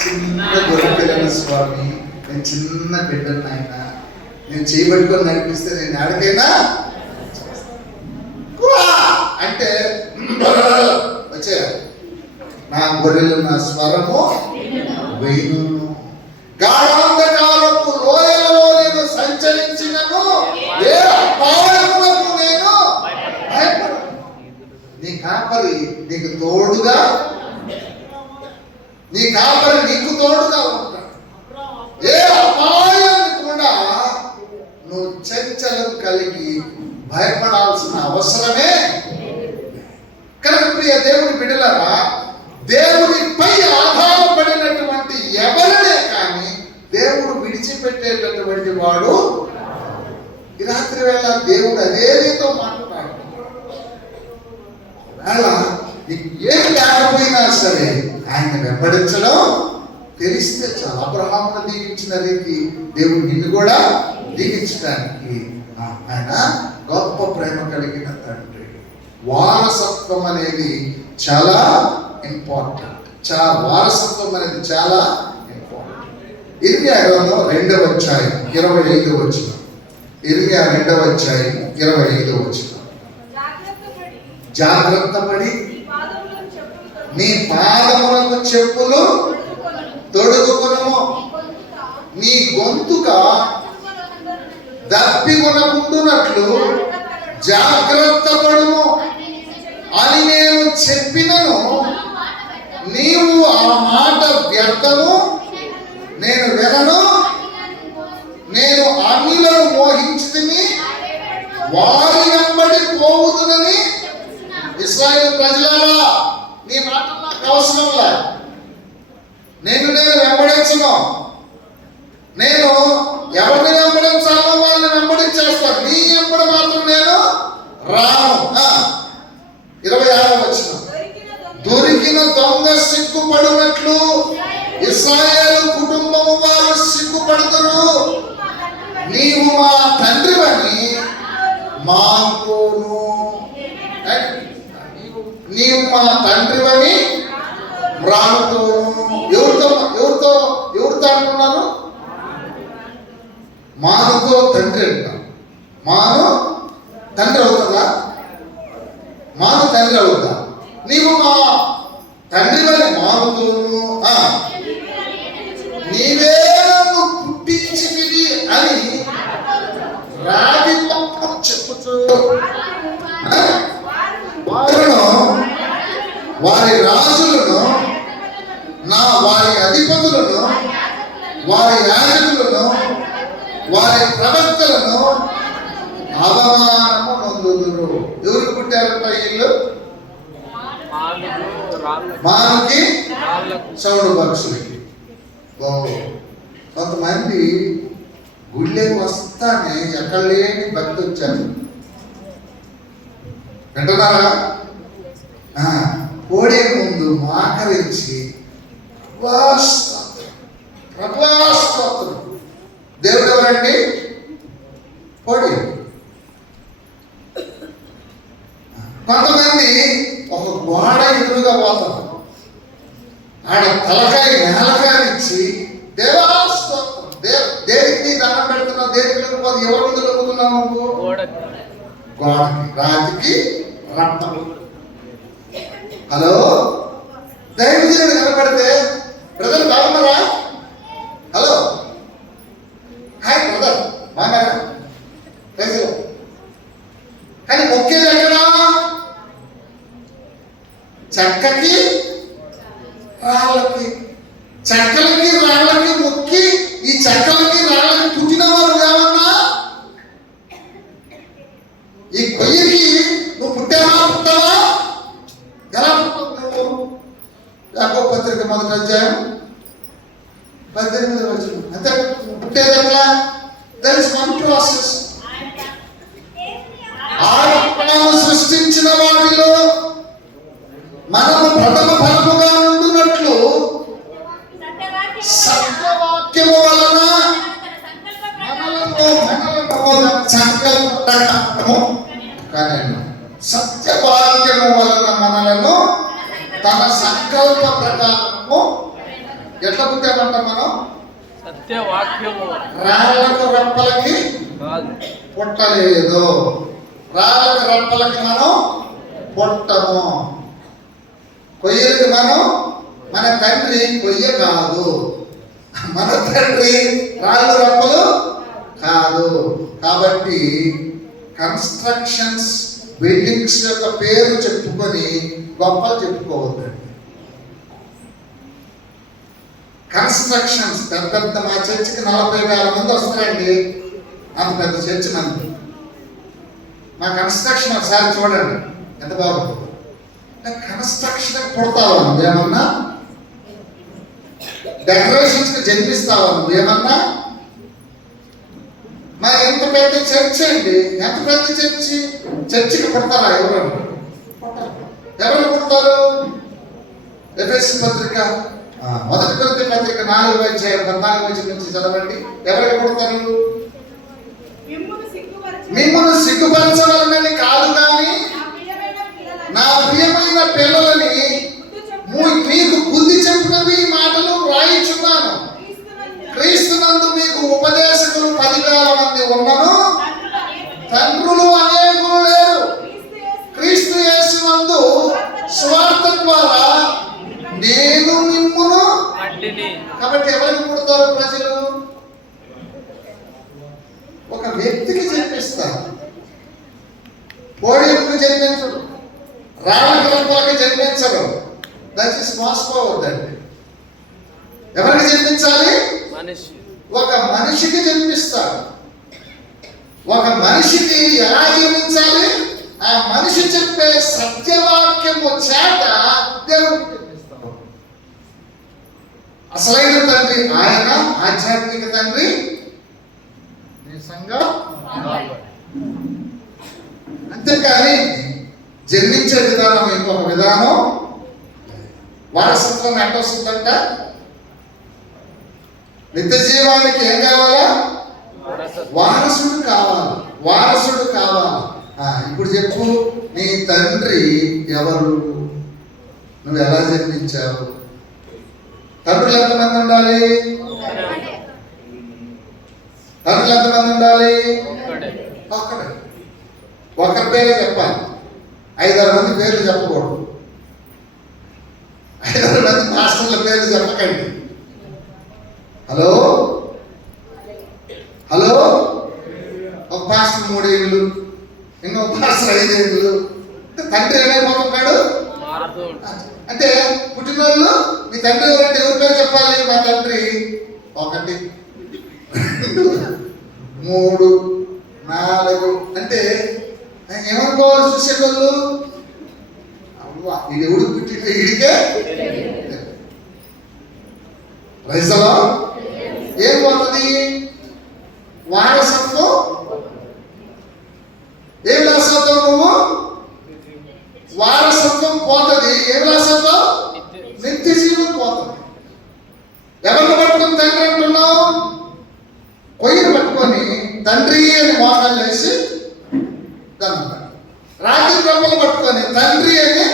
చిన్న గొర్రెపిల్లను స్వామి, నేను చిన్న బిడ్డను ఆయన, నేను చేయబట్టుకొని నడిపిస్తే నేను ఎక్కడికైనా అంటే వచ్చేయాలి. నా గొర్రెలు నా స్వరము వేణును. గాఢాంధకారపు లోయలలో నేను సంచరించినను ఏ అపాయములకు నేను భయపడను. నీ కాపరి నీకు తోడుగా, నీ కాపరి నీకు తోడుగా ఉంటాడు. ఏ అపాయాన్ని కూడా నువ్వు చంచలం కలిగి భయపడాల్సిన అవసరమే. కనుక ప్రియ దేవుని బిడ్డలారా, దేవునిపై ఆధారపడినటువంటి ఎవరినే కానీ దేవుడు విడిచిపెట్టేటటువంటి వాడు. ఈ రాత్రి వేళ దేవుడు అదే నీతో మాట్లాడు. వేళ నీకు ఏం లేకపోయినా సరే ఆయన వెంబడించడం తెలిస్తే చాలా. అబ్రహామును దీవించిన రీతి దేవుడు నిన్ను కూడా దీవించడానికి ఆయన గొప్ప ప్రేమ కలిగిన తండ్రి. వారసత్వం అనేది చాలా ఇంపార్టెంట్. వారసత్వం అనేది చాలా ఇంపార్టెంట్. ఇర్మియా గ్రంథం 2వ అధ్యాయం 25వ వచనం. ఇర్మియా 2వ అధ్యాయం 25వ వచనం. జాగ్రత్తపడి నీ పాదములకు చెప్పులు తొడుగుకొనుము, నీ గొంతుక దప్పికొనకుండునట్లు జాగ్రత్త పడుము అని నేను చెప్పినను, నీవు ఆ మాట వ్యర్థము, నేను వినను. నేను అన్యులను మోహించుకుని వారి వెంబడి పోవుదునని. ఇశ్రాయేలు ప్రజలారా, నీ మాట నాకు అవసరంలా. నేను వెంబడించను. నేను ఎవరిని వెంబడించాలో వాళ్ళని వెంబడించేస్తాను. నీ వెంబడి మాత్రం నేను రాను. 26వ వచనం. దొరికిన దొంగ సిగ్గుపడినట్లు ఇశ్రాయేలు కుటుంబము వారు సిగ్గుపడుతురు. నీవు మా తండ్రివని మాతోను, నీవు మా తండ్రివని రానుతోను. ఎవరితో అంటున్నారు? మానుతో తండ్రి అంటారు. మాను తండ్రి అవుతుందా? మాను తండ్రి అవుతా? నీవు మా తండ్రివని మానుతోను, నీవే నన్ను పుట్టించినది అని రాగి చెప్పుతూ వారును వారి రాజులను, వారి అధిపతులను, వారి యాజకులను, వారి ప్రవక్తలను అవమానము నొందుదురు. ఎవరికి పుట్టారంట వీళ్ళు? మానకి, సౌడు పక్షులకి. కొంతమంది గుళ్ళకి వస్తానే ఎక్కడ లేని భక్తి వచ్చారు. వింటున్నారా? కోడే ముందు మాకరించి ప్రభాస్తోత్రం. దేవుడు ఎవరండి? కోడి. కొంతమంది ఒక గోడ ఎదురుగా పోతారు, ఆడ తలకాయ నేలకానిచ్చి దేవాస్తోత్రం. దేనికి దండం పెడుతున్నావు? దేనికి లేకపోతే ఎవరి ముందు లొక్కుతున్నావు నువ్వు? గోడకి, రాతికి, రక్తం. హలో, దైవజనుడు కనపడితే బ్రదర్ బాగున్నారా? హలో, హాయ్ బ్రదర్ బాగున్నారా? కానీ మొక్కేది ఎక్కడా? చెక్కకి, రాళ్ళకి. చెక్కలకి రాళ్ళకి మొక్కి, ఈ చెక్కలకి రాళ్ళకి పుట్టినవారు ఏమన్నా? ఈ కొయ్యకి నువ్వు పుట్టావా? పుట్టావా? ఎలా పుట్టావు? యాకోబు పత్రిక 1వ అధ్యాయం 18వ వచనం. అంతే. పుట్టేది ఎట్లా? That is one process. ఆత్మను సృష్టించిన వాటిలో మనము ప్రథమ ఫలముగా ఉండునట్లు సత్యవాక్యము వలన మనలను సంకల్ప ప్రకారము కనెను. సత్యవాక్యము వలన మనలను తన సంకల్ప ప్రకారము ఎట్లా పుట్టామంట మనం? సత్యవాక్యము. రాళ్ళకు రప్పలకి పుట్టలేదు. రాళ్ళకు రప్పలకి మనం పుట్టము. కొయ్యలకి మనం, మన తండ్రి కొయ్య కాదు, మన తండ్రి రాళ్ళు రప్పలు కాదు. కాబట్టి కన్స్ట్రక్షన్స్, బిల్డింగ్స్ యొక్క పేరు చెప్పుకొని గొప్పలు చెప్పుకోవద్దండి. కన్స్ట్రక్షన్స్ పెద్ద పెద్ద, మా చర్చికి 40,000 మంది వస్తారండి, అంత పెద్ద చర్చి మంది. మా కన్స్ట్రక్షన్ ఒకసారి చూడండి ఎంత బాగుంది. కన్స్ట్రక్షన్ పుడతావా నువ్వేమన్నా? డెకరేషన్స్ కి జన్మిస్తావా నువ్వేమన్నా? మరి ఎంత పెద్ద చర్చి అండి, ఎంత పెద్ద చర్చి, చర్చికి పుడతారా ఎవరు? ఎవరు పుడతారు? ఎఫెసీ పత్రిక 1 కొరింథీ పత్రిక 4:14 నుంచి చదవండి. ఎవరికి పుడతారు? మిమ్మల్ని సిగ్గుపరచవాలని కాదు కానీ నా ప్రియమైన పిల్లలని మీకు బుద్ధి చెప్పినవి మాటలు రాయించున్నాను. క్రీస్తునందు మీకు ఉపదేశకులు 10,000 మంది ఉన్నను, తండ్రులు అనేకులు లేరు. క్రీస్తు యేసునందు స్వార్థ ద్వారా నేను మిమ్మును. కాబట్టి ఎవరికి పుడతారు ప్రజలు? ఒక వ్యక్తికి జన్మిస్తారు. పోడియంకు జన్మించడు, రాళ్ళకి జన్మించడు. దయచేసి మోసపోవద్దండి. ఎవరికి జన్మించాలి? ఒక మనిషికి జన్మిస్తాడు. ఒక మనిషికి ఎలా జన్మించాలి? ఆ మనిషి చెప్పే సత్యవాక్యము చేత దేవుడికి జన్మిస్తాడు. అసలైన తండ్రి ఆయన, ఆధ్యాత్మిక తండ్రి సంఘం. అంతేకాని జన్మించే విధానం ఇంకొక విధానం. వారసత్వం ఎట్ట వస్తుందంట? నిత్య జీవానికి ఏం కావాలా? వారసుడు కావాలి, వారసుడు కావాలి. ఇప్పుడు చెప్పు, నీ తండ్రి ఎవరు? నువ్వు ఎలా జన్మించావు? తండ్రులు ఎంతమంది ఉండాలి? తండ్రులు ఎంతమంది ఉండాలి? ఒక్కడే. ఒకరి పేరే చెప్పాలి, 5-6 మంది పేర్లు చెప్పకూడదు. 5-6 మంది మాస్టర్ల పేర్లు చెప్పకండి. హలో హలో, ఒక పాస్టర్ 3 ఏళ్ళు, ఇంకొక పాస్టర్ 5 ఏళ్ళు. తండ్రి ఏమైపోతున్నాడు అంటే, పుట్టినోళ్ళు మీ తండ్రి ఎవరంటే ఎవరి పేరు చెప్పాలి? మా తండ్రి 1, 2, 3, 4 అంటే ఏమనుకోవాలి చూసేవాళ్ళు? అవ్వా, ఇది ఎవడు పుట్టిన వీడికే రైజలో ఏం పోతుంది? వారసత్వం. ఏం వారసత్వం? నువ్వు వారసత్వం పోతుంది. ఏం వారసత్వం? నిత్య జీవం పోతుంది. ఎవరిని పట్టుకుని తండ్రి అంటున్నావు? కొయ్యను పట్టుకొని తండ్రి అని మోకాలు వేసి దండం పెట్టాలి. రాత్రి రొమ్మలు పట్టుకొని తండ్రి అని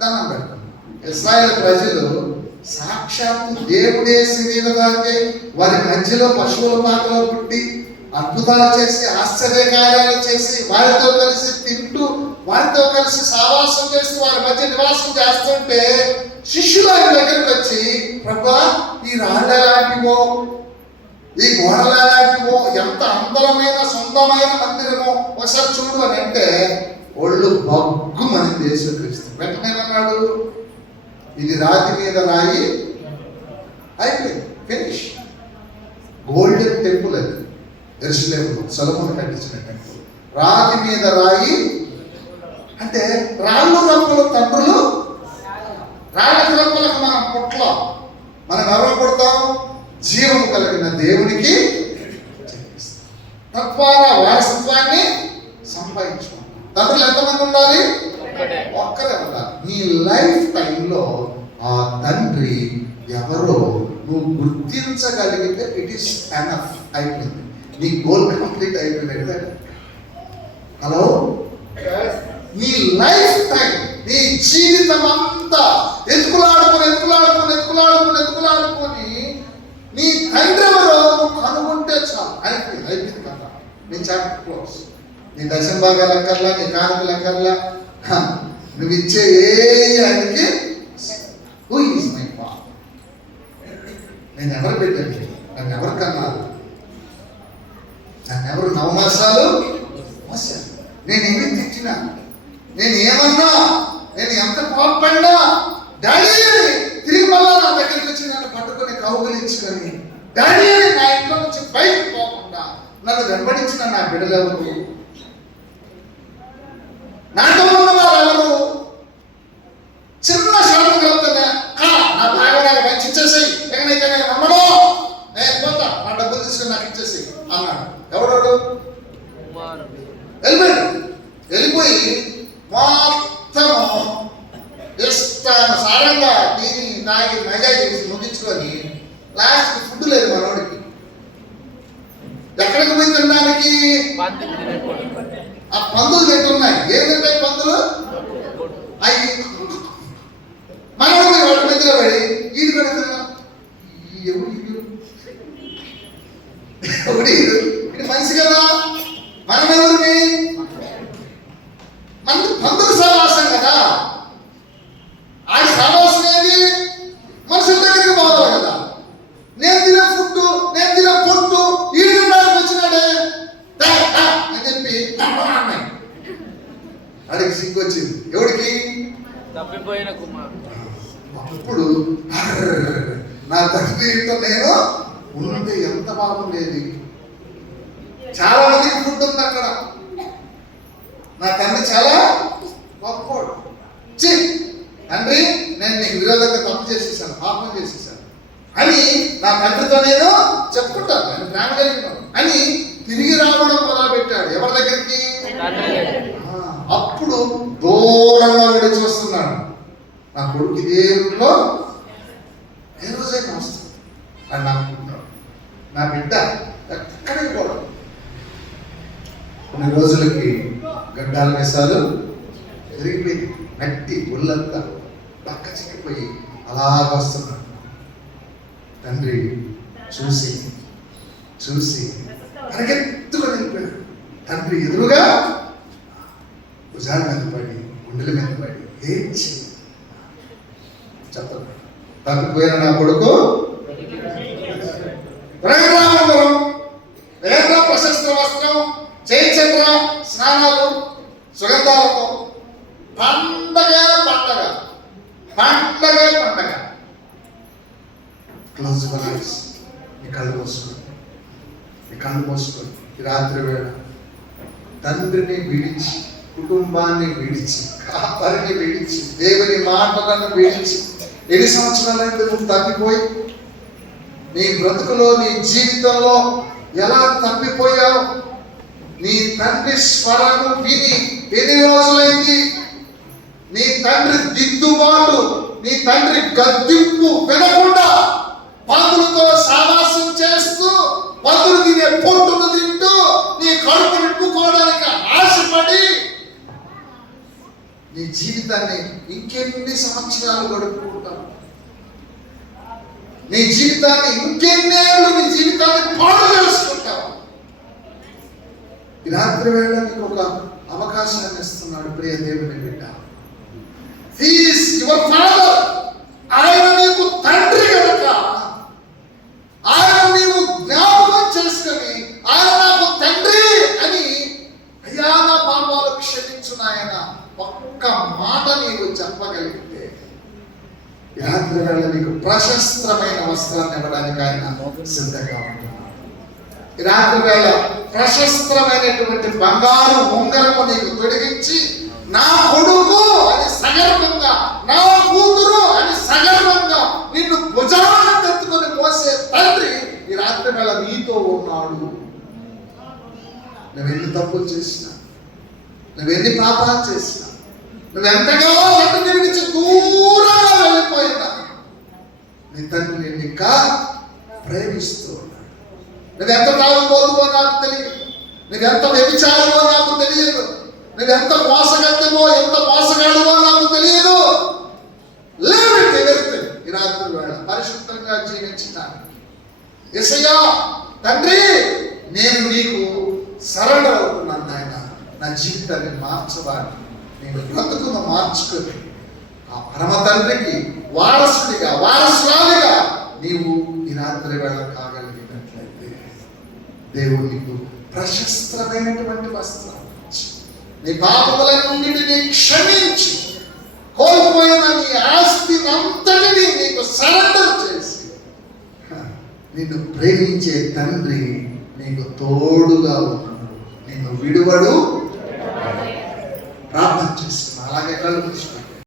దండం పెట్టాలి. ఇశ్రాయేలు ప్రజలు సాక్షాత్తు దేవుడే శరీరదాకే వారి మధ్యలో పశువుల పాకలో పుట్టి అద్భుతాలు చేసి ఆశ్చర్యకార్యాలు చేసి వారితో కలిసి తింటూ వారితో కలిసి సావాసం చేస్తూ వారి మధ్య నివాసం చేస్తుంటే శిష్యులు ఆయన దగ్గరికి వచ్చి, ప్రభువా, ఈ రాళ్ళ లాంటివో, ఈ గోడల లాంటివో, ఎంత అందమైన సొంతమైన మందిరమో ఒకసారి చూడు అని అంటే ఒళ్ళు బగ్గుమని యేసుక్రీస్తు వెంటనే అన్నాడు, ఇది రాతి మీద రాయి. అయిపోయింది, ఫినిష్. గోల్డెన్ టెంపుల్ అది యెరూషలేములో సొలొమోను కట్టించిన టెంపుల్. రాతి మీద రాయి అంటే రాళ్ళు రప్పలు తండ్రులు. రాళ్ళకి రప్పలకు మనం పుట్ల, మనం ఎవరు పుడతాం? జీవము కలిగిన దేవునికి తద్వారా వారసత్వాన్ని సంపాదించుకుంటాం. తండ్రులు ఎంతమంది ఉండాలి? ఒక్కరే ఉండాలి. నీ లైఫ్ టైంలో ఆ తండ్రి ఎవరో నువ్వు గుర్తించగలిగితే ఇట్ ఈస్ ఎనఫ్. అయిపోయింది, నీ గోల్ కంప్లీట్ అయిపోయింది. లైఫ్ టైం, నీ జీవితం అంతా ఎత్తుకులాడుకొని నీ తండ్రి ఎవరో నువ్వు కనుగొంటే చాలు. అయిపోయింది కదా, నీ చాప్టర్ క్లోజ్. నీ దశమ భాగాలు అక్కర్లా, నీ కానుకలు అక్కర్లా, నువ్వు ఇచ్చే ఆయనకి హూ ఈజ్ మై ఫాదర్, నేను ఎవరు పెట్టండి, నన్ను ఎవరు కన్నారు, నన్ను ఎవరు నవమాసాలు మోసారు, నేను ఏమి తెచ్చినా, నేను ఏమన్నా, నేను ఎంత కోప్పడినా డాడీ తిరిగి మళ్ళా నా దగ్గరికి వచ్చి నన్ను పట్టుకొని కౌగులించుకొని డాడీ నా ఇంట్లో నుంచి బయటకు పోకుండా నన్ను వెంబడించిన నా బిడ్డలెవరు, నాతో ఉన్న వారు ఎవరు? చిన్న శాతం కలుగుతుంది, నా భాగంగా మంచి ఇచ్చేసి ఎక్కడైతే నేను నమ్మను, నేను పోతా, నా డబ్బులు తీసుకుని నాకు ఇచ్చేసి అన్నాడు. ఎవడు వెళ్ళిపోయి మొత్తం ఇష్టానుసారంగా దీన్ని తాగి మజా చేసి ముగించుకొని లాస్ట్ ఫుడ్ లేదు మనోడికి. ఎక్కడికి పోయి తినడానికి? ఆ పందులు తింటున్నాయి. ఏం తింటాయి పందులు? అవి మనోడు వాటి మధ్యలో పడి ఈడు పెడుతున్నా, ఇది మనిషి కదా, మనం ఎవరిని? మనకి పందులు సహవాసం కదా. ఆ సహవాసం ఏది? మనుషుల దగ్గరికి పోవాలి కదా. నేను తినే ఫుడ్, నేను తినే పొట్టు ఈడు తినడానికి వచ్చినాడే అని చెప్పి అన్నాయి. అడిగి సిగ్గొచ్చింది. ఎవడికి? తప్పిపోయిన కుమారుడు. అప్పుడు నా తండ్రితో నేను ఉంటే ఎంత బాగుండేది. చాలా మందికి ఫుడ్ ఉంది అక్కడ. నా తండ్రి చాలా గొప్పోడు. తండ్రి నేను నీకు విరోధంగా తప్పు చేసేసాను, పాపం చేసేసాను అని నా తండ్రితో నేను చెప్పుకుంటాను, నేను ప్రేమ కలిగినాను అని తిరిగి రావడం మొదలుపెట్టాడు. ఎవరి దగ్గరికి? అప్పుడు దూరంగా వెళ్ళి చూస్తున్నాడు. నా కొడుకు ఇదే రూట్లో ఏ రోజైనా వస్తుంది అని అనుకుంటున్నాడు. నా బిడ్డ ఎక్కడికి పోవడం. కొన్ని రోజులకి గడ్డాల మీసాలు తిరిగిపోయి నట్టి ఒళ్ళంతా పక్క చిక్కిపోయి అలాగ వస్తున్నాడు. తండ్రి చూసి పరిగెత్తుకొని వెళ్ళిపోయాడు. తండ్రి ఎదురుగా భుజాల మీద పడి, గుండెల మీద పడి ఏడ్చి చెప్తాడు, తప్పిపోయిన నా కొడుకు ప్రశస్త వస్త్రం, చేయించండ్ర స్నానాలు, సుగంధాలతో పండగ క్లోజ్ బలాయిస్. ఈ కళ్ళు పోసుకొని ఈ రాత్రి వేళ తండ్రిని విడిచి, కుటుంబాన్ని విడిచి, కాపరిని విడిచి, దేవుని మాటలను విడిచి ఎన్ని సంవత్సరాలైంది నువ్వు తప్పిపోయి? నీ బ్రతుకులో, నీ జీవితంలో ఎలా తప్పిపోయావు? నీ తండ్రి స్వరము విని ఎన్ని రోజులైంది? నీ తండ్రి దిద్దుబాటు, నీ తండ్రి గద్దింపు వినకుండా పందులతో సావాసం చేస్తూ, పందులు తినే పొట్టును తింటూ, నీ కడుపు నింపుకోవడానికి ఆశపడి నీ జీవితాన్ని ఇంకెన్ని సంవత్సరాలు గడుపుకుంటావు? నీ జీవితాన్ని ఇంకెన్నేళ్ళు నీ జీవితాన్ని పాడు చేసుకుంటావు? ఈ రాత్రి వేళ నీకు ఒక అవకాశాన్ని ఇస్తున్నాడు ప్రియ దేవుని బిడ్డ. He is your father. ఆయన నీకు తండ్రి కనుక ఆయన నీవు జ్ఞాపకం చేసుకొని ఆయన నాకు తండ్రి అని, అయ్యా నా పాపాలు క్షమించు నాయన ఒక్క మాట నీవు చెప్పగలిగితే ఈ రాత్రి వేళ నీకు ప్రశస్తమైన వస్త్రాన్ని ఇవ్వడానికి ఆయన సిద్ధంగా ఉంటున్నాడు. ఈ రాత్రి వేళ ప్రశస్తమైనటువంటి బంగారు ఉంగరము నీకు తొడిగించి, నా కొడుకు అని సగర్వంగా, నా కూతురు అని సగర్వంగా నిన్ను భుజాలను ఎత్తుకొని మోసే తండ్రి ఈ రాత్రి వేళ నీతో ఉన్నాడు. నువ్వెన్ని తప్పులు చేసినా, నువ్వెన్ని పాపాలు చేసినా, నువ్వెంతగా తండ్రిని విడిచి దూరంగా వెళ్ళిపోయినా నీ తండ్రి నిన్ను ఇంకా ప్రేమిస్తూ ఉన్నాడు. నువ్వెంత తాగుబోతువో నాకు తెలియదు, నువ్వెంత వ్యభిచారమో నాకు తెలియదు, నువ్వు నువ్వెంత మోసగత్తమో ఎంత మోసగాడువో నాకు తెలియదు. లేవంటే వెళ్తే ఈ రాత్రి వేళ పరిశుద్ధంగా జీవించినాను. యేసయ్యా తండ్రి, నేను నీకు సరెండర్ అవుతున్నాను నాయన. నా జీవితాన్ని మార్చవాలి, నేను బ్రతుకును మార్చుకొని ఆ పరమ తండ్రికి వారసుడిగా వారసురాలిగా నీవు ఈ రాత్రి వేళ కాగలిగినట్లయితే దేవుడు నీకు ప్రశస్తమైనటువంటి వస్త్రాలు ఇచ్చి, నీ పాపములన్నిటినీ క్షమించి, కోల్పోయిన నీ ఆస్తిని అంతటినీ నీకు సరెండర్ చేసి, నిన్ను ప్రేమించే తండ్రి నీకు తోడుగా ఉన్నాడు, నిన్ను విడువడు. ప్రార్థన చేస్తున్నా. అలాగే కళ్ళు